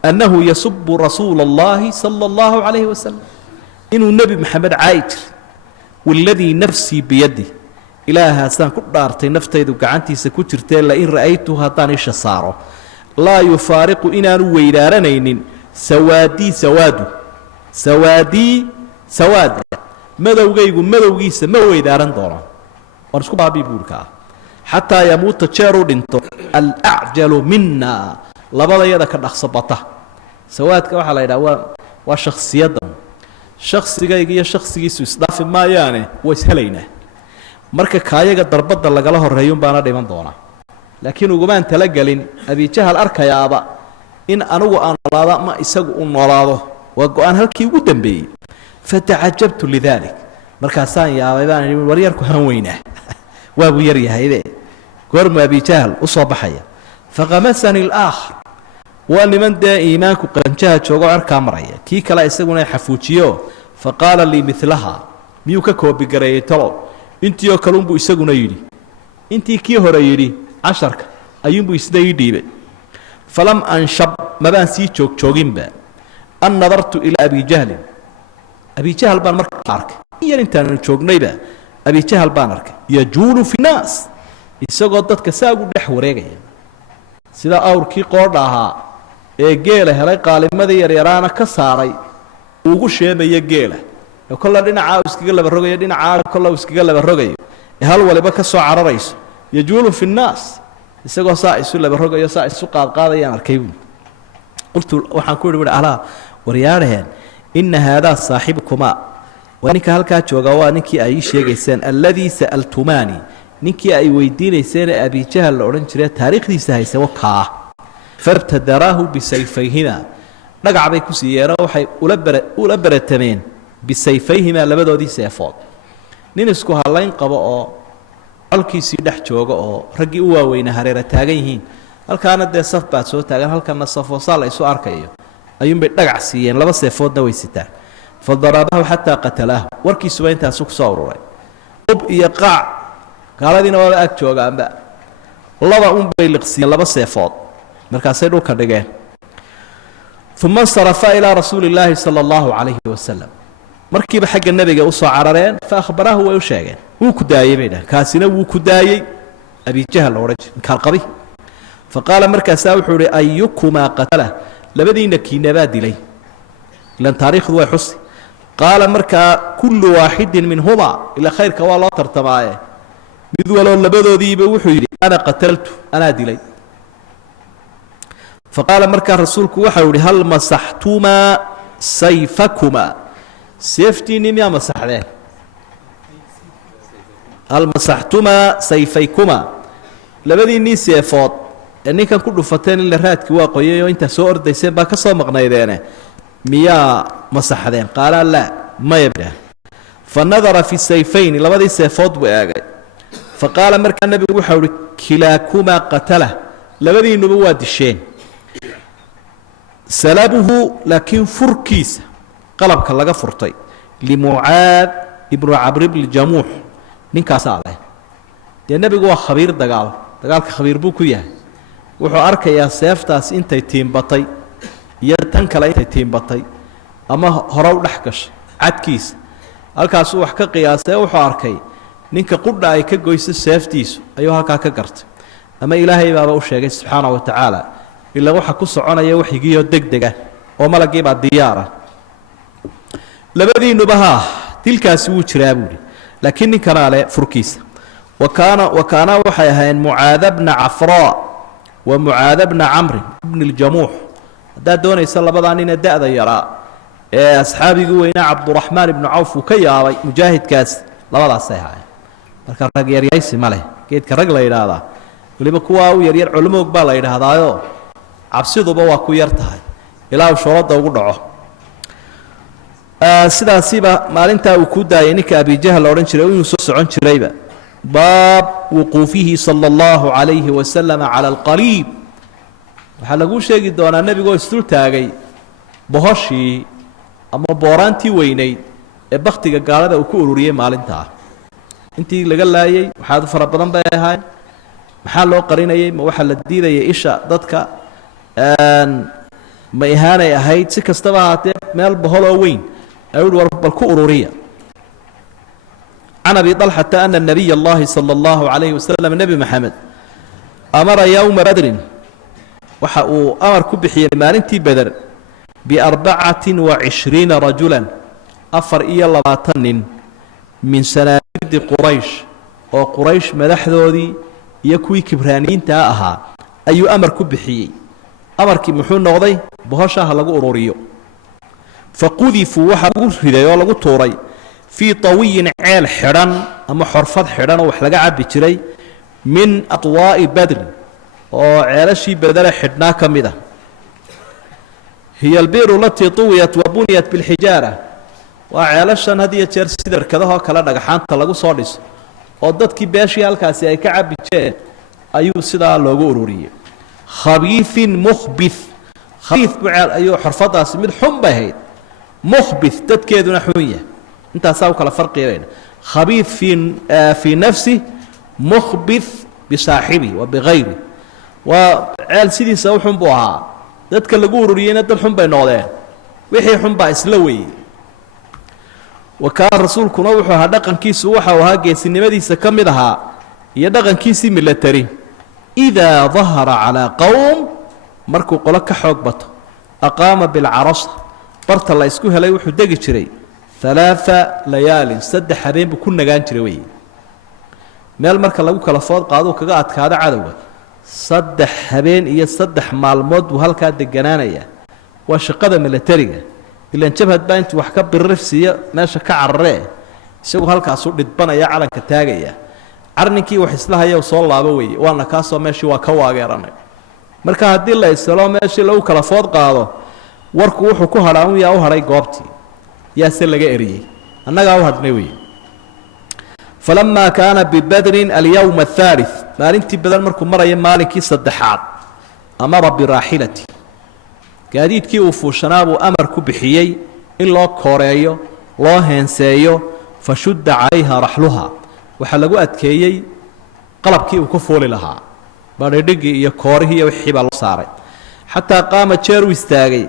annahu yasubu rasuula اllahi sala اllahu calayhi wasalam inuu nebi maxamed caayi jir waladii nafsii biyadi ilaahaasaan ku dhaartay naftaydu gacantiisa ku jirtee lain ra'aytuhu haddaan isha saaro laa yufaariqu inaanu weydaaranaynin sawaadii sawaada madowgaygu madowgiisa ma weydaaran doono waan isku baabii buurkaa xataa yamuuta jeeruu dhinto alacjalu mina labadayada ka dhaqso bata sawaadka waxaa la yidhaha waa shaksiyadda shaksigayga iyo shaksigiisu isdhaafi maayaane waa ishelaynaa marka kaayaga darbadda lagala horreeyun baana dhiman doonaa laakiin ugumaan talagelin abijahal arkayaaba in anigu aan noolaado ama isagu u noolaado waa go-aan halkii ugu dambeeyey fatacajabtu lidaalik markaasaan yaabay baan idhi waryarku han weynaa waabuu yar yahayde goormu abijahal u soo baxaya faqamasani alaakhar waa niman dee iimaanku qanjaha joogo cerkaa maraya kii kale isaguna xafuujiyo faqaala lii milaha miyuu ka koobigareeyey talow intii oo kalunbuu isaguna yidhi intii kii hore yidhi casharka ayuunbuu isna ii dhiibay falam anshab mabaan sii joogjooginba an nadartu ilaa abijahlin abijahal baan markaa arkay in yar intaanu joognayba abijahal baan arkay yajuulu fi nnaas isagoo dadka saa ugu dhex wareegaya sida awrkii qoodha ahaa ee geela helay qaalimadii yaryaraana ka saaray ugu sheemaya geela ee kolla dhinacaa iskaga laba rogayo dhinacaa kolla iskaga laba rogayo ee hal waliba ka soo cararayso yajuulu fi nnaas isagoo saa isu laba rogayo saa isu qaadqaadayaan arkay buuli qultu waxaan ku idhi alaa waryaadhaheen ina haadaa saaxibukumaa waa ninka halkaa jooga waa ninkii ay ii sheegayseen alladii sa'altumaani ninkii ay weydiinayseen abijahal la odhan jiray taariikhdiisa hayse wakaa fabtadaraahu bisayfayhima dhagac bay ku siiyeenoo waxay ula beratameen bisayfayhima labadoodii seefood nin isku hallayn qabo oo colkiisii dhex jooga oo raggii u waaweyna hareera taagan yihiin halkaana dee saf baad soo taagan halkana safoosaa la isu arkayo ayuunbay dhagac siiyeen laba seefoodna way sitaan fadarabahu xataa qatalaahu warkiisuba intaasu ku soo ururay ub iyo qaac gaaladiina waaba ag joogaanba laba unbay liqsiiyeen laba seefood markaasay dhulka dhigeen uma insarafa ilaa rasuuli illaahi sala allahu calayhi wasalam markiiba xagga nebiga u soo carareen fa akhbaraahu way u sheegeen wuu ku daayey bay dhahan kaasina wuu ku daayey abijahal la odhan jir inkaalqabi faqaala markaasaa wuxuu ihi ayukumaa qatala labadiina kiinabaa dilay ilan taariikhdu way xusi qaala markaa kullu waaxidin minhumaa ilaa khayrka waa loo tartamaaye mid waloo labadoodiiba wuxuu yidhi ana qataltu anaa dilay faqaala markaa rasuulku waxau yihi hal masaxtumaa sayfakumaa seeftiinii miyaa masaxdeen hal masaxtumaa sayfaykumaa labadiinnii seefood ee ninkan ku dhufateen ila raadkii waa qoyay oo intaa soo ordayseen baa ka soo maqnaydeene miyaa masaxdeen qaalaa laa maya bidhaah fa nadara fi sayfayni labadii seefood buu eegay fa qaala markaa nebigu waxau ihi kilaakumaa qatala labadiinnuba waa disheen salabuhu laakiin furkiisa qalabka laga furtay limucaad ibnu cabri bni jamuux ninkaasaa leh dee nebigu waa khabiir dagaalka khabiir buu ku yahay wuxuu arkayaa seeftaas intay tiimbatay iyo tan kale intay tiimbatay ama hore u dhex gashay cadkiisa halkaasuu wax ka qiyaasay wuxuu arkay ninka qudha ay ka goyso seeftiisu ayuu halkaa ka gartay ama ilaahay baaba u sheegay subxaanahu wa tacaala ilaa waxa ku soconaya waxyigiioo degdeg ah oo malaggiibaa diyaara labadiinnuba haa dilkaasi wuu jiraa buuhi laakiin ninkanaa leh furkiisa wakaana waxay ahaayeen mucaada bna cafraa wa mucaada bna camrin bni ljamuux haddaad doonaysa labadaa nina da-da yaraa ee asxaabigii weynaa cabduraxmaan ibnu cawf uu ka yaabay mujaahidkaas labadaasay ahaayeen marka rag yaryaysi ma leh geedka rag la yidhaahdaa weliba kuwaa u yaryar culmoog baa la yidhaahdaayo cabsiduba waa ku yar tahay ilaa uu shoolada ugu dhaco sidaasiba maalintaa uu ku daayay ninka abijahal la odhan jiray inuu soo socon jirayba baab wuquufihi sala allahu calayhi wasalama cala alqaliib waxaa laguu sheegi doonaa nebigoo isdul taagay bohoshii ama booraantii weynayd ee bakhtiga gaalada uu ku ururiyey maalintaa intii laga laayey waxaad fara badan bay ahayn maxaa loo qarinayay ma waxaa la diidayay isha dadka ma ihaanay ahayd si kastaba ahaatee meel boholoo weyn ayuu war bal ku ururiya can abi طalxata ana nabiy اllahi salى اllahu عalayhi wasalam nebi maxamed amara yowma badrin waxa uu amar ku bixiyey maalintii beder b24 rajula 24 nin min sanaabidi quraysh oo quraysh madaxdoodii iyo kuwii kibraaniyiintaa ahaa ayuu amar ku bixiyey amarkii muxuu noqday bohoshaha lagu ururiyo faqudifuu waxaa lagu riday oo lagu tuuray fii tawiyin ceel xidhan ama xorfad xidhan oo wax laga cabbi jiray min atwaa'i badrin oo ceelashii bedele xidhnaa ka mid a hiya albiru alatii tuwiyat wa buniyat bilxijaara waa ceelashan had iyo jeer sida barkadahoo kale dhagaxaanta lagu soo dhiso oo dadkii beeshii halkaasi ay ka cabbi jireen ayuu sidaa loogu ururiyey khabiifin mukhbith khabiif buu ceel ayuu xorfadaasi mid xun bay ahayd mukhbith dadkeeduna xun yahay intaasaa u kala farqibayna khabiif fii nafsi mukhbith bisaaxibi wa bikayri waa ceel sidiisa u xun buu ahaa dadka lagu ururiyeyna dad xun bay noqdeen wixii xun baa isla weeyey wakaana rasuulkuna wuxuu ahaa dhaqankiisu waxau ahaa geesinimadiisa ka mid ahaa iyo dhaqankiisii milatari idaa dahara calaa qowm markuu qolo ka xoog bato aqaama bilcarasa barta la isku helay wuxuu degi jiray 3 layaalin 3 habeen buu ku nagaan jiray wey meel marka lagu kala food qaado kaga adkaado cadowga 3 habeen iyo 3 maalmood buu halkaa deganaanayaa waa shaqada milatariga ilaan jabhad baa intuu wax ka birrifsiiya meesha ka cararee isagu halkaasuu dhidbanaya calanka taagaya carninkii wax isla haya soo laabo weeye waana kaasoo meeshii waa ka waageeranay marka haddii la isalo meeshii lagu kala food qaado warku wuxuu ku hadhaa un yaa u hadhay goobtii yaase laga eriyey annagaa u hadhnay weeye falamaa kaana bibadrin alyowma athaalith maalintii badan markuu maraya maalinkii saddexaad أمر براحلته قاديد كي وفوشنابو أمر كبحيي إلا كوريو الله هنسيو فشد عليها رحلها وحلقوا أتكيي قلب كي وكفول لها بردقي يكوريه وحيب الله صاري حتى قام تشيرو استاغي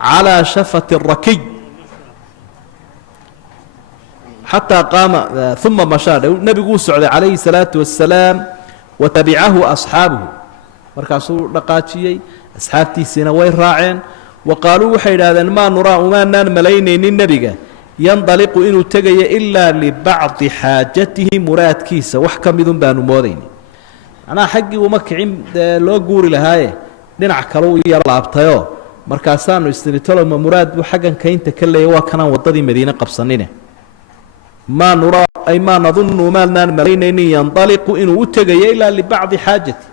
على شفة الركي حتى قام ثم مشى النبي قول عليه الصلاة والسلام وتبعه أصحابه مركزوا لقاتشي أصحابتي سنوين راعين وقالوا حين هذا ما نرى وما نان ملينين النبي ينطلق إنه تجي إلا لبعض حاجته مراد كيسة وحكم بدون بانو مودين أنا حقي ومكعم لو قوري لهاي ننعكروا يا لابتيو مركزان استنتلوا مراد وحقا كاين تكلي وكان وضدي مدينة قبصنينه ما نرى أي ما نظن وما نان ملينين ينطلق إنه تجي إلا لبعض حاجته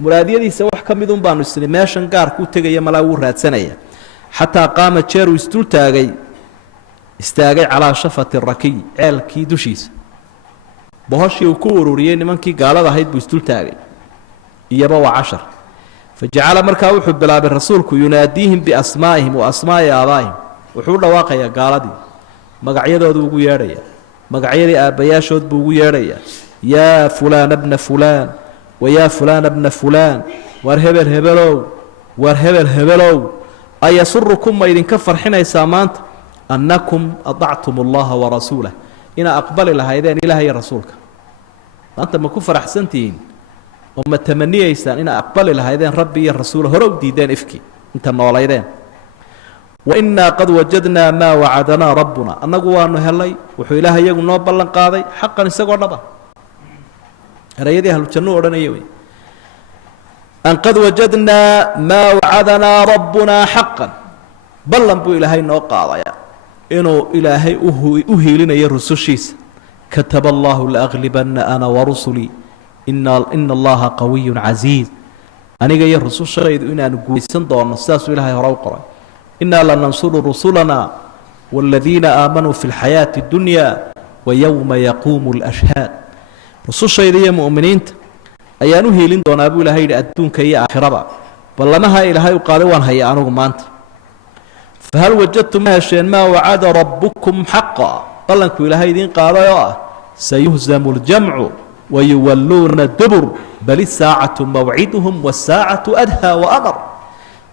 مرادية سواح كم بدون بانو السنة ماشان قار كو تجي ملاور رات سنة حتى قام تشيرو استاجي على شفة الركي عيل كي دوشيس بهاشي وكور ريين من كي قال هذا هيد بيستلتاجي يبوا 10 فجعل مركاو حب بلاب الرسول يناديهم بأسمائهم وأسماء آبائهم وحول واقع قال دي مقعيدو بوغو ياريا مقعيدي آبياشود بوغو ياريا يا فلان ابن فلان ويا فلان ابن فلان وارهبل هبلو وارهبل هبلو أيسركم ما إذن كفر حين يسامانت أنكم أطعتم الله ورسوله إن أقبل لها إذن إلهي رسولك أنت ما كفر أحسنتين وما تمنيه يسان إن أقبل لها إذن ربي الرسول هرو ديدان إفكي أنت النوال إذن وإنا قد وجدنا ما وعدنا ربنا أنقوا أنه هلي وحو إلهي يقول نوبا لنقاضي حقا نساقوا نبا رأيدي هلو تشنو أولا يوي أن قد وجدنا ما وعدنا ربنا حقا بل لنبو إلهي نوقاضي إنه إلهي أهيلنا يرسو شيس كتب الله لأغلبن أنا ورسلي إن الله قوي عزيز أنا جاي الرسول شهيد إن نقول سندون الساس إلهي هراوقرا إنا لننصر رسلنا والذين آمنوا في الحياة الدنيا ويوم يقوم الأشهاد رسول شهيد يا مؤمنين أيانو هيلين دون أبو إلهي لأدون كي آخرة بل لما هاي إلهي قالوا وان هي أنو مانت فهل وجدتم هالشيء ما وعد ربكم حقا قال لكم إلهي دين قالوا سيهزم الجمع ويولون الدبر بل الساعة موعدهم والساعة أدهى وأمر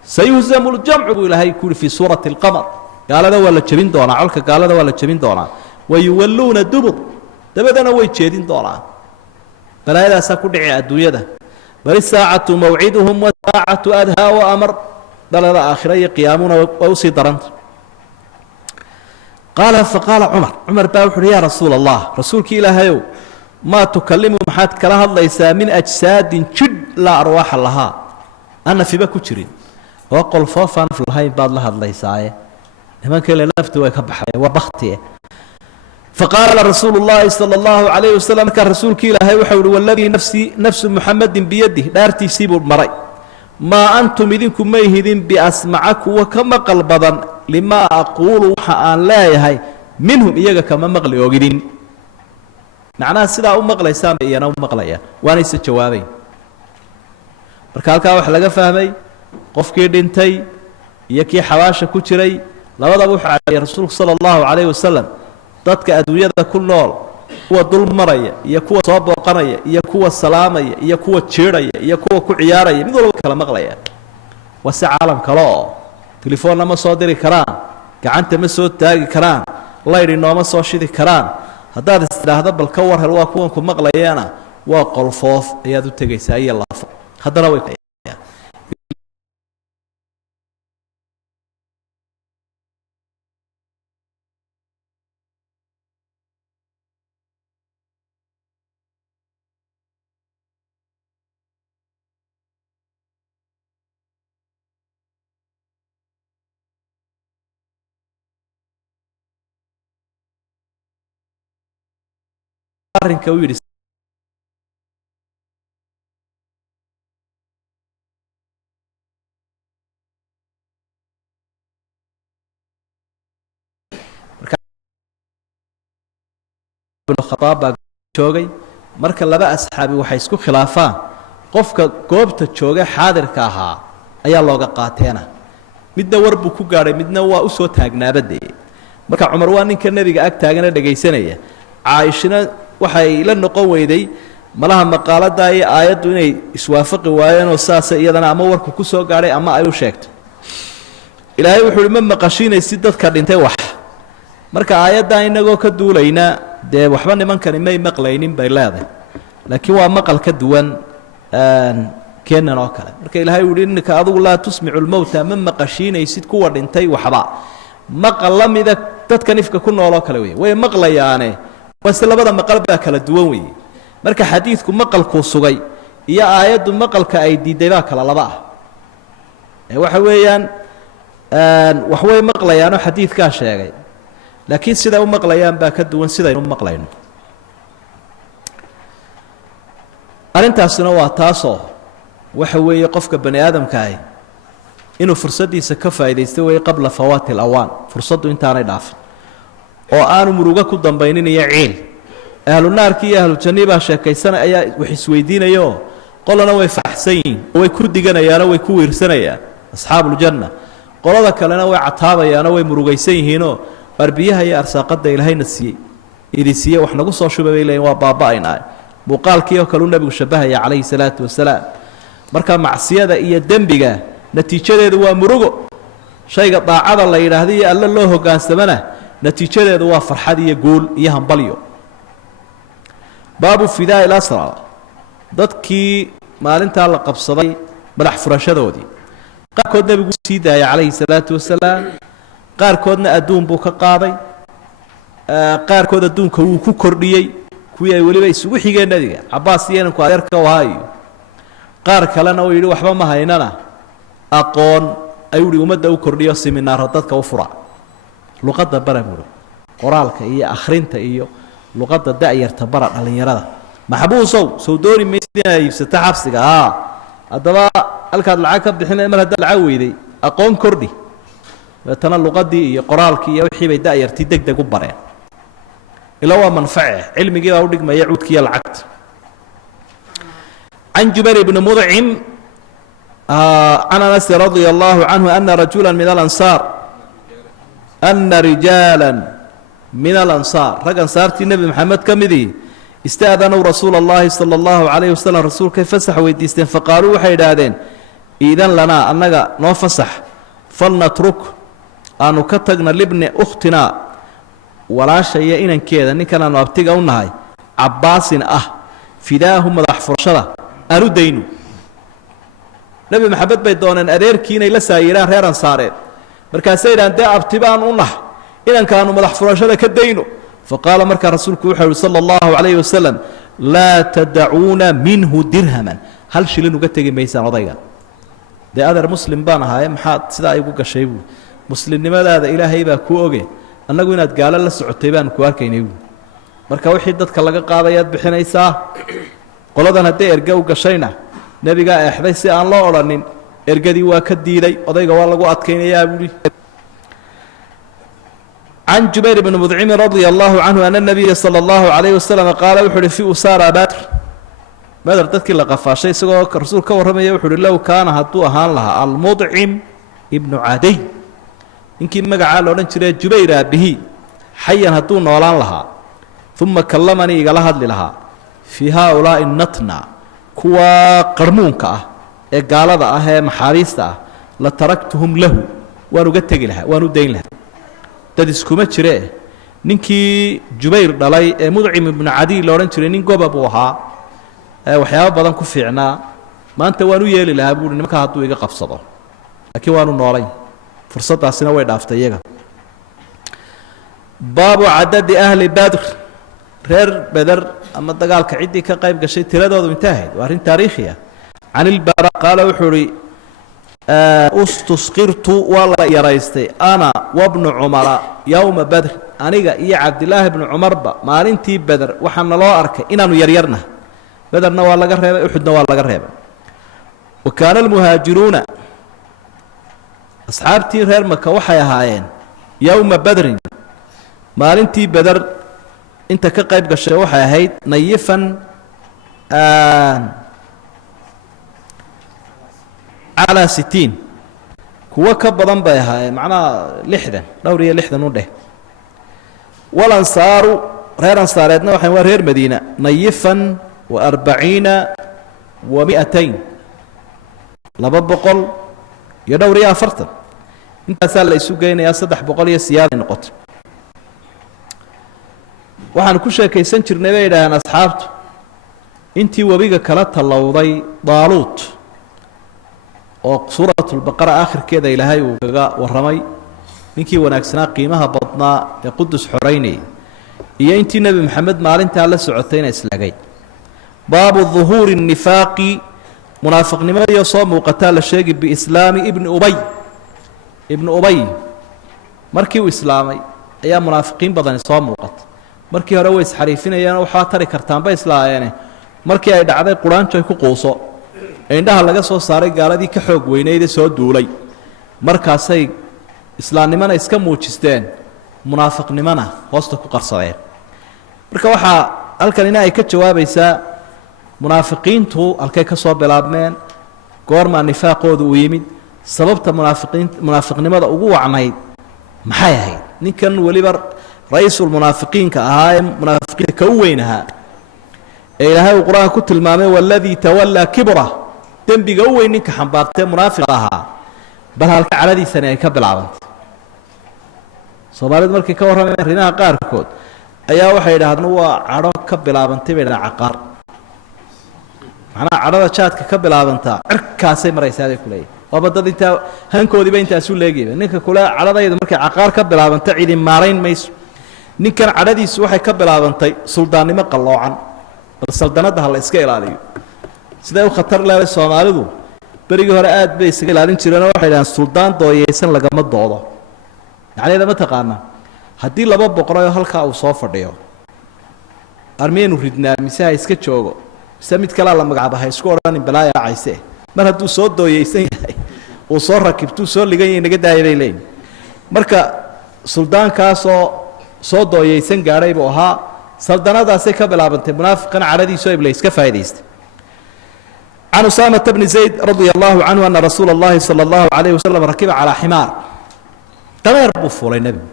سيهزم الجمع إلهي يكون في سورة القمر قال هذا ولا تشبين دونا علك قال هذا ولا تشبين دونا ويولون الدبر تبدأ نوي تشبين دونا بل هذا سكون الدنيا ده بل الساعة موعدهم والساعة أدهى وأمر بل هذا آخرية قيامون وأوصي درنت قال فقال عمر باوحر يا رسول الله رسولك إلهي ما تكلم محاد كلها ليس من أجساد جد لا أرواح لها أنا في بكو تشرين وقل فوفا في الهاي بعض لها ليس لمن كان نفته ويكبح وبختي فقال رسول الله صلى الله عليه وسلم كان رسولك إلهي وحول والذي نفس محمد بيده دارتي سيب المرأي ما أنتم إذنكم ما يهدين بأسمعك وكما قلبضا لما أقول وحان لا يهي منهم إياك كما مغلي وقدين معناها سيدا مغلي سامي إيانا مغلي وانا يسا جوابين marka wax laga fahmay qofkii dhintay iyo kii xawaasha ku jiray labadaba waxa ay rasuulku sallallahu alayhi wasallam dadka adduunyada ku nool kuwa dul maraya iyo kuwa soo booqanaya iyo kuwa salaamaya iyo kuwa jeeraya iyo kuwa ku ciyaaraya mid walba kala maqlaya wasi caalam kale oo telefoon ma soo diri karaan gacanta ma soo taagi karaan layri nooma soo shidi karaan haddaad istiraahdo bal ka war hel waa kuwan ku maqlayana waa qolfoof ayaad u tagaysaa iyo laafo haddana way arrinka uu yiri الخطاب joogay marka laba asxaabi waxay isku khilaafaan qofka goobta jooga xaadirka ahaa ayaa looga qaateena midna war buu ku gaadhay midna waa u soo taagnaabadee marka cumar waa ninka nebiga ag taagana dhegaysanaya caaishana waxay la noqon weyday malaha maqaaladaa iyo aayaddu inay iswaafaqi waayeenoo saasa iyadana ama warku ku soo gaadhay ama ay u sheegto ilaahay wuxuu uhi ma maqashiinaysid dadka dhintay wax marka aayaddaa inagoo ka duulayna dee waxba nimankani may maqlaynin bay leedahay laakiin waa maqal ka duwan keenan oo kale marka ilaahay uu yihi innaka adigu laa tusmicu lmowta ma maqashiinaysid kuwa dhintay waxba maqal la mida dadkan ifka ku nooloo kale wey way maqlayaane wase labada maqal baa kala duwan weeye marka xadiidku maqalkuu sugay iyo aayaddu maqalka ay diiday baa kala laba ah waxa weeyaan wax way maqlayaanoo xadiidkaa sheegay laakiin siday u maqlayaan baa ka duwan sidaynu u maqlayno arrintaasina waa taasoo waxa weeye qofka bani aadamka ahi inuu fursaddiisa ka faa'iidaysto weeye qabla fawaati alawaan fursaddu intaanay dhaafin oo aanu murugo ku dambaynin iyo ciil ahlu naarkii iyo ahlu jannii baa sheekaysana ayaa wax isweydiinayaoo qolana way faraxsan yihiin oo way ku diganayaanoo way ku wiirsanayaan asxaabuuljanna qolada kalena way cataabayaanoo way murugaysan yihiinoo arbiyaha iyo arsaaqadda ilaahayna siiyey idi siiyey wax nagu soo shubay bay leeyiin waa baaba'aynaa muuqaalkii oo kaleu nebigu shabbahaya calayhi salaatu wasalaam marka macsiyada iyo dembiga natiijadeedu waa murugo shayga daacada la yidhaahda iyo alle loo hoggaansamana natiijadeedu waa farxad iyo guul iyo hambalyo baabu fidaa ilasra dadkii maalintaa la qabsaday madax furashadoodii qaarkood nebigu sii daayay calayhi salaatu wasalaam qaarkoodna adduun buu ka qaaday qaarkood adduunka wuu ku kordhiyey kuwii ay weliba isugu xigeen nebiga cabbaas iyo inanku adeerka u ahaa iyo qaar kalena uu yidhi waxba ma haynana aqoon ayuu ihi ummadda u kordhiyo siminaaro dadka u fura luqadda bara buuri qoraalka iyo akhrinta iyo luqadda da'yarta bara dhallinyarada maxbuusow sow dooni maysid inaad iibsata xabsiga haddaba halkaad lacag ka bixinay mar haddaad lacag weyday aqoon kordhi dabeetana luqaddii iyo qoraalkii iyo wixii bay da'yartii deg deg u bareen ila waa manface cilmigii baa u dhigmaya cuudkiiyo lacagta can jubayr bni mudcim can anas radia allahu canhu ana rajula min alansaar ana rijaala min alansaar rag ansaartii nebi maxamed ka midii ista'danuu rasuula اllahi salى اllahu calayhi wasalam rasuulkay fasax weydiisteen faqaaluu waxay idhaahdeen iidan lanaa annaga noo fasax falnatruk aanu ka tagna libni ukhtinaa walaashaya inankeeda ninkan aanu abtiga u nahay cabbaasin ah fidaahu madax furashada aanu daynu nebi maxamed bay dooneen adeerkii inay la saayiraan reer ansaareed markaasay idhahan dee abti baan u nah inankaanu madax furashada ka dayno faqaala markaa rasuulku wuxuu yihi sala allahu calayhi wasalam laa tadacuuna minhu dirhaman hal shilin uga tegi maysaan odaygan dee adeer muslim baan ahaaye maxaad sidaa igu gashay buui muslimnimadaada ilaahay baa kuu oge annagu inaad gaalo la socotay baanu ku arkaynay buui marka wixii dadka laga qaadayaad bixinaysaa qoladan haddii erge u gashayna nebigaa eexday si aan loo odhanin ergadii waa ka diiday odayga waa lagu adkaynayaa buuhi can jubayr bni mudcimin radia allahu canhu ana nabiya sala allahu calayhi wasalam qaala wuxu uhi fi usaara badr beder dadkii la qafaashay isagoo rasuul ka warramaya wuxu uhi low kaana hadduu ahaan lahaa almudcim ibnu cadiy ninkii magacaa la odhan jiray jubayr aabbihi xayan hadduu noolaan lahaa uma kallamanii igala hadli lahaa fii haaulaa'i natna kuwa qarmuunka ah ee gaalada ah ee maxaabiista ah la taraktuhum lahu waan uga tegi lahaa waan u dayn lahaa dad iskuma jiree ninkii jubayr dhalay ee mudcim ibnu cadiy la odhan jiray nin goba buu ahaa waxyaabo badan ku fiicnaa maanta waan u yeeli lahaa buuhi nimankaa hadduu iga qabsado laakiin waanu noolay fursaddaasina way dhaaftay iyaga baabu cadadi ahli badr reer beder ama dagaalka ciddii ka qayb gashay tiradoodu intay ahayd waa arrin taariikhi ah can ilbara qaala wuxuu uhi ustusqirtu waa la yaraystay ana wabnu cumara yowma badr aniga iyo cabdilaahi bnu cumarba maalintii beder waxaa naloo arkay inaanu yaryarna bederna waa laga reebay uxudna waa laga reebay wa kaana almuhaajiruuna asxaabtii reer maka waxay ahaayeen yowma badrin maalintii beder inta ka qayb gashay waxay ahayd nayifan calaa 60 kuwo ka badan bay ahaayeen macnaha 60 dhowr iyo 60 u dheh walansaaru reer ansaareedna waxay waa reer madiina nayifan wa 40 wa 200 200 iyo dhowr iyo 40 intaasaa la isu geynayaa 300 iyo siyaada noqoto waxaan ku sheekaysan jirnay bay yidhaahdeen asxaabtu intii webiga kala tallowday daaluut oo suuratulbaqara aakhirkeeda ilaahay uu kaga warramay ninkii wanaagsanaa qiimaha badnaa ee qudus xoraynayay iyo intii nebi maxamed maalintaa la socotayna islagay baabu duhuuri الnifaaqi munaafiqnimadiioo soo muuqataa la sheegi biislaami ibni ubay markii uu islaamay ayaa munaafiqiin badani soo muuqata markii hore way isxariifinayeen waxaa tari kartaan bay islaayeene markii ay dhacday quraanjo ay ku quuso indhaha laga soo saaray gaaladii ka xoog weyneyd ee soo duulay markaasay islaamnimana iska muujisteen munaafiqnimana hoosta ku qarsadeen marka waxaa halkanina ay ka jawaabaysaa munaafiqiintu halkay ka soo bilaabmeen goormaa nifaaqooda u yimid sababta munaafiqnimada ugu wacnayd maxay ahayd ninkan weliba ra-iisulmunaafiqiinka ahaa ee munaafiqiinta ka u weyn ahaa ee ilaahay uu qur-aanka ku tilmaamay waladii tawallaa kibra dembiga u weyn ninka xambaartee munaafiq ahaa bal halka cadhadiisani ay ka bilaabantay soomaalidu markay ka warramayeen arrimaha qaarkood ayaa waxay idhaahdeen waa cadho ka bilaabantay bay dhahaan caqaar macnaha cadhada jaadka ka bilaabantaa cirkaasay maraysaa bay ku leeyihin waaba dad intaa hankoodiiba intaasu leegayba ninka kule cadhadayda markay caqaar ka bilaabanta cidi maarayn mayso ninkan cadhadiisu waxay ka bilaabantay suldaannimo qalloocan bal saldanadda ha la iska ilaaliyo siday u khatar leeday soomaalidu berigii hore aad bay isaga ilaalin jireenoo waxay dhahaan suldaan dooyeysan lagama doodo macnaheeda ma taqaanaa haddii 2 boqorayoo halkaa uu soo fadhiyo armeynu ridnaa mise ha iska joogo mise mid kalea la magacaaba ha isku odhanin balaaya cayse mar hadduu soo dooyeysan yahay uu soo rakibtuu soo ligan yahay naga daaya bay leeyihin marka suldaankaasoo soo dooyeysan gaadhay buu ahaa saldanadaasay ka bilaabantay munaafiqan cadhadiisoo ibla iska faa'idaystay can usaamata bni zayd radia allahu canhu ana rasuula اllahi salى اllahu alayh wasalam rakiba calaa ximaar dameer buu fuulay nebigu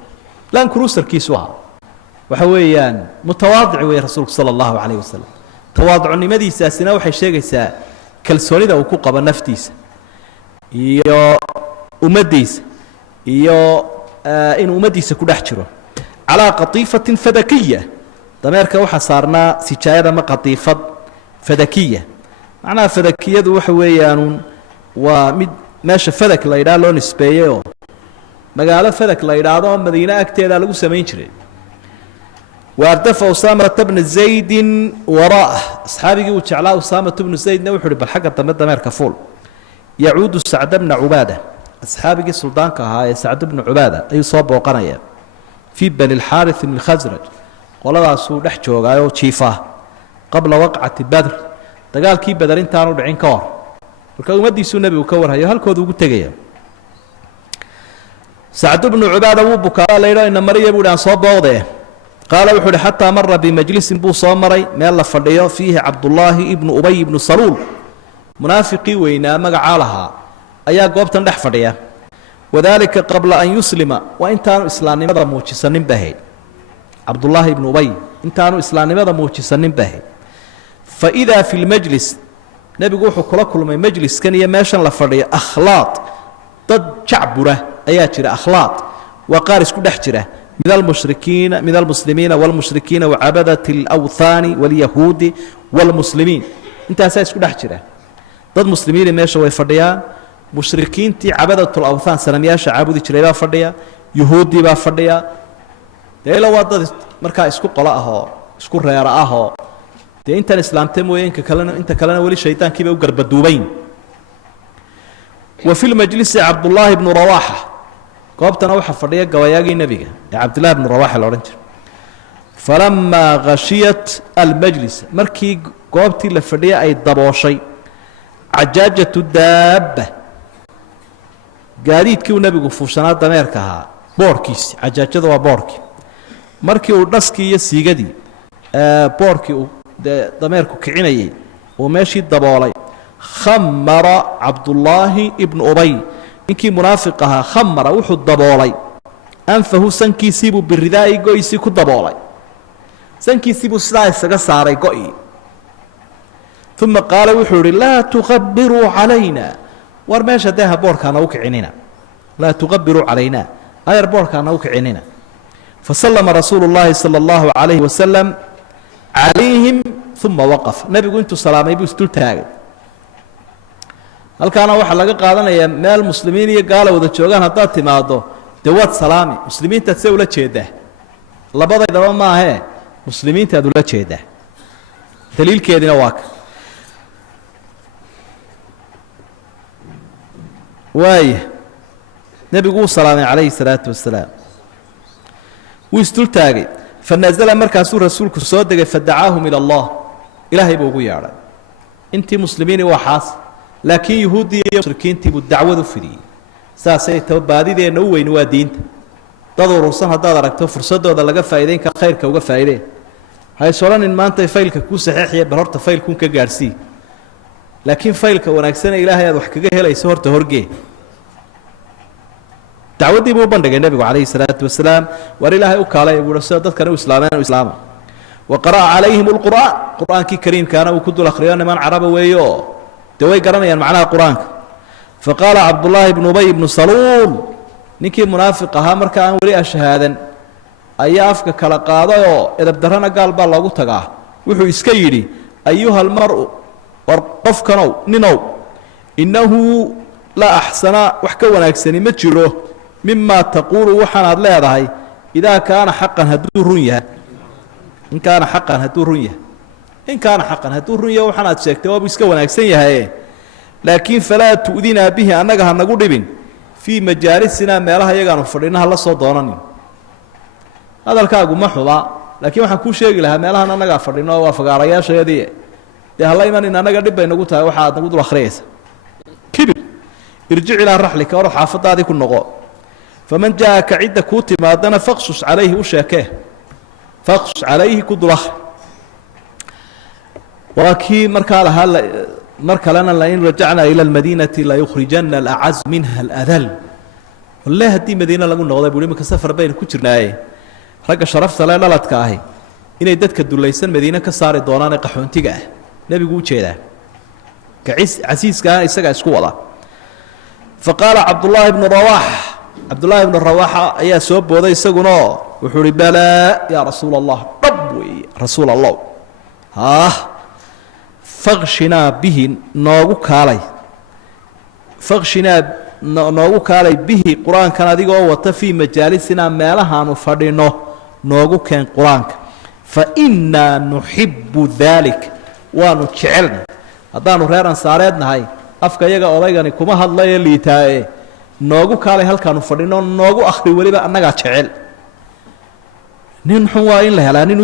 lankruusarkiisu ahaa waxa weeyaan mutawaadic weeye rasuulku sala allahu calayh wasalam tawaaducnimadiisaasina waxay sheegaysaa kalsoonida uu ku qabo naftiisa iyo ummaddiisa iyo inuu ummaddiisa ku dhex jiro calaa qatiifatin fadakiya dameerka waxaa saarnaa sijaayada ma qatiifad fadakiya macnaha fadakiyadu waxa weeyaanuun waa mid meesha fadak la yidhaha loo nisbeeyeyoo magaalo fadak la yidhaahdo oo madiine agteedaa lagu samayn jiray waardafa usaamata bna zaydin waraa'ah asxaabigii uu jeclaa usaamata bnu zaydna wuxu uhi bal xagga dambe dameerka fuul yacuudu sacda bna cubaada asxaabigii suldaanka ahaa ee sacd bnu cubaada ayuu soo booqanaya fii bani lxaarith bni khasraj qoladaasuu dhex joogaayoo jiifaa qabla waqcati badr dagaalkii beder intaanu dhicin ka hor marka ummaddiisuu nebigu ka warhayo halkooda ugu tegaya sacd bnu cubaada wuu bukaaa laydho ina mariya buu hi aan soo booqdee qaala wuxuu uhi xataa mara bimajlisin buu soo maray meel la fadhiyo fiihi cabdullaahi ibnu ubay ibnu saluul munaafiqii weynaa magacaa lahaa ayaa goobtan dhex fadhiya wadaalika qabla an yuslima waa intaanu islaamnimada muujisanin bahayd cabdullaahi ibnu ubay intaanu islaamnimada muujisanin bahayd faidaa fi lmajlis nebigu wuxuu kula kulmay majliskan iyo meeshan la fadhiyo akhlaaq dad jacbura ayaa jira akhlaaq waa qaar isku dhex jira من المسلمين والمشركين وعبدة الأوثان واليهود والمسلمين انت أساس كل حجرة ضد مسلمين ماشوا يفرديان مشركين تي عبدة الأوثان سلمياشا عبودي تريبا فرديا يهودي با فرديا دي لو ضد مركا اسكو قلاءها اسكو رياراها دي انت الإسلام تموين انت كلنا ولي شيطان كيبا وقرب الدوبين وفي المجلس عبد الله بن رواحة goobtana waxaa fadhiya gawayaagii nebiga ee cabdillahi bnu rawaxa la odhan jiray falamaa khashiyat almajlis markii goobtii la fadhiya ay dabooshay cajaajatu daabba gaadiidkii uu nebigu fuushanaa dameerka ahaa boorhkiisi cajaajada waa boorhkii markii uu dhaskii iyo siigadii boorhkii uu dee dameerku kicinayay uu meeshii daboolay خمر عبد الله ابن أبي إنكي منافقها خمر وحد دبولي أنفه سنكي سيبو بالرداء قويسي كد دبولي سنكي سيبو سلاي سقصاري قوي ثم قال وحور لا تغبروا علينا ورماشا داها بوركانا وكعنينا لا تغبروا علينا أير بوركانا وكعنينا فسلم رسول الله صلى الله عليه وسلم عليهم ثم وقف نبي قلت سلامي بستول تاغي halkaana waxa laga qaadanayaa meel muslimiin iyo gaalo wada joogan hadaa timaado dawad salaami muslimiinta si ula jeeda labadeedaba ma aha muslimiinta ula jeeda daliilkeedina waa ka waay nabigu salaamay calayhi salaatu wasalaam wistul taagay fanazala markaasuu rasuulku soo degay fadacaahum ila allah ilaahay buu ugu yeedhay intii muslimiin waa xaas laakiin yahuudiya iyo mushrikiintii buu dacwad u fidiyey saasay tawbaadideena u weyn waa diinta dad urursan haddaad aragto fursadooda laga faa'iideyn kara khayrka uga faa'iideen hay sooranin maanta faylka ku saxiixiya bal horta faylkun ka gaarsii laakiin faylka wanaagsan ee ilaahay aad wax kaga helayso horta horgee dacwadii buu bandhigay nabigu calayhi salaatu wasalaam war ilaahay u kaalay buu soo dadkana u islaameen u islaama وقرأ عليهم القرآن قرآن كي كريم كان وكدوا الأخريان من عرب ويو دوي قرنيا معناها قرآن فقال عبد الله بن أبي بن سلول نكي منافق هامر كان ولي الشهادة أيافك كلا قاضي إذا بدرنا قال بالله قلتها وحو يسكيري أيها المرء وقف كنو ننو إنه لا أحسن وحكونا يكسني متجره مما تقول وحنا لا هذا إذا كان حقا هدو رؤيا إن كان حقا هدو رؤيا إن كان حقا هدو رؤيا وحنا تشكت وبيسكونا يكسني هاي لكن فلا تؤذينا به أنك هنقول ابن في مجالسنا ما لها يجانو فرينها الله صدرني هذا الكاغو محضا لكن waxaan ku sheegi lahaa meelahan anaga fadhino waa fagaarayaasheedii de halayman in anaga dib bay nagu tahay waxa aad nagu dul akhriyaysa kibir irji ila rahlika oo xaafadaadi ku noqo faman jaaka cidda ku timaadana faqsus alayhi ushaka faqsus alayhi kudlah waki marka la hal markalana la in rajacna ila almadinati la yukhrijanna al'az minha al'adhal wallahi hadii madiina lagu noqday buu imika safar been ku jirnaaye ragga sharafta leh dhaladka ahi inay dadka dulaysan madiina ka saari doonaan qaxoontiga ah nabigu u jeedaa casiiska isaga isku wada faqala abdullah ibn rawaha ayaa soo booday isaguna wuxuu ri bala ya rasuul allah dabwi rasuul allah فغشنا به نوغو كالي فغشنا نوغو كالي به قرآن كان ديغو وطفي مجالسنا مالها نفردينو نوغو كان قرآن فإنا نحب ذلك ونتشعلنا هذا ريران ساريدنا هاي أفكا يغا أوليغاني كما هالله يليتاي نوغو كالي هل كانوا فردينو نوغو أخري وليبا أنك تشعل ننحوا إن لها لا ننو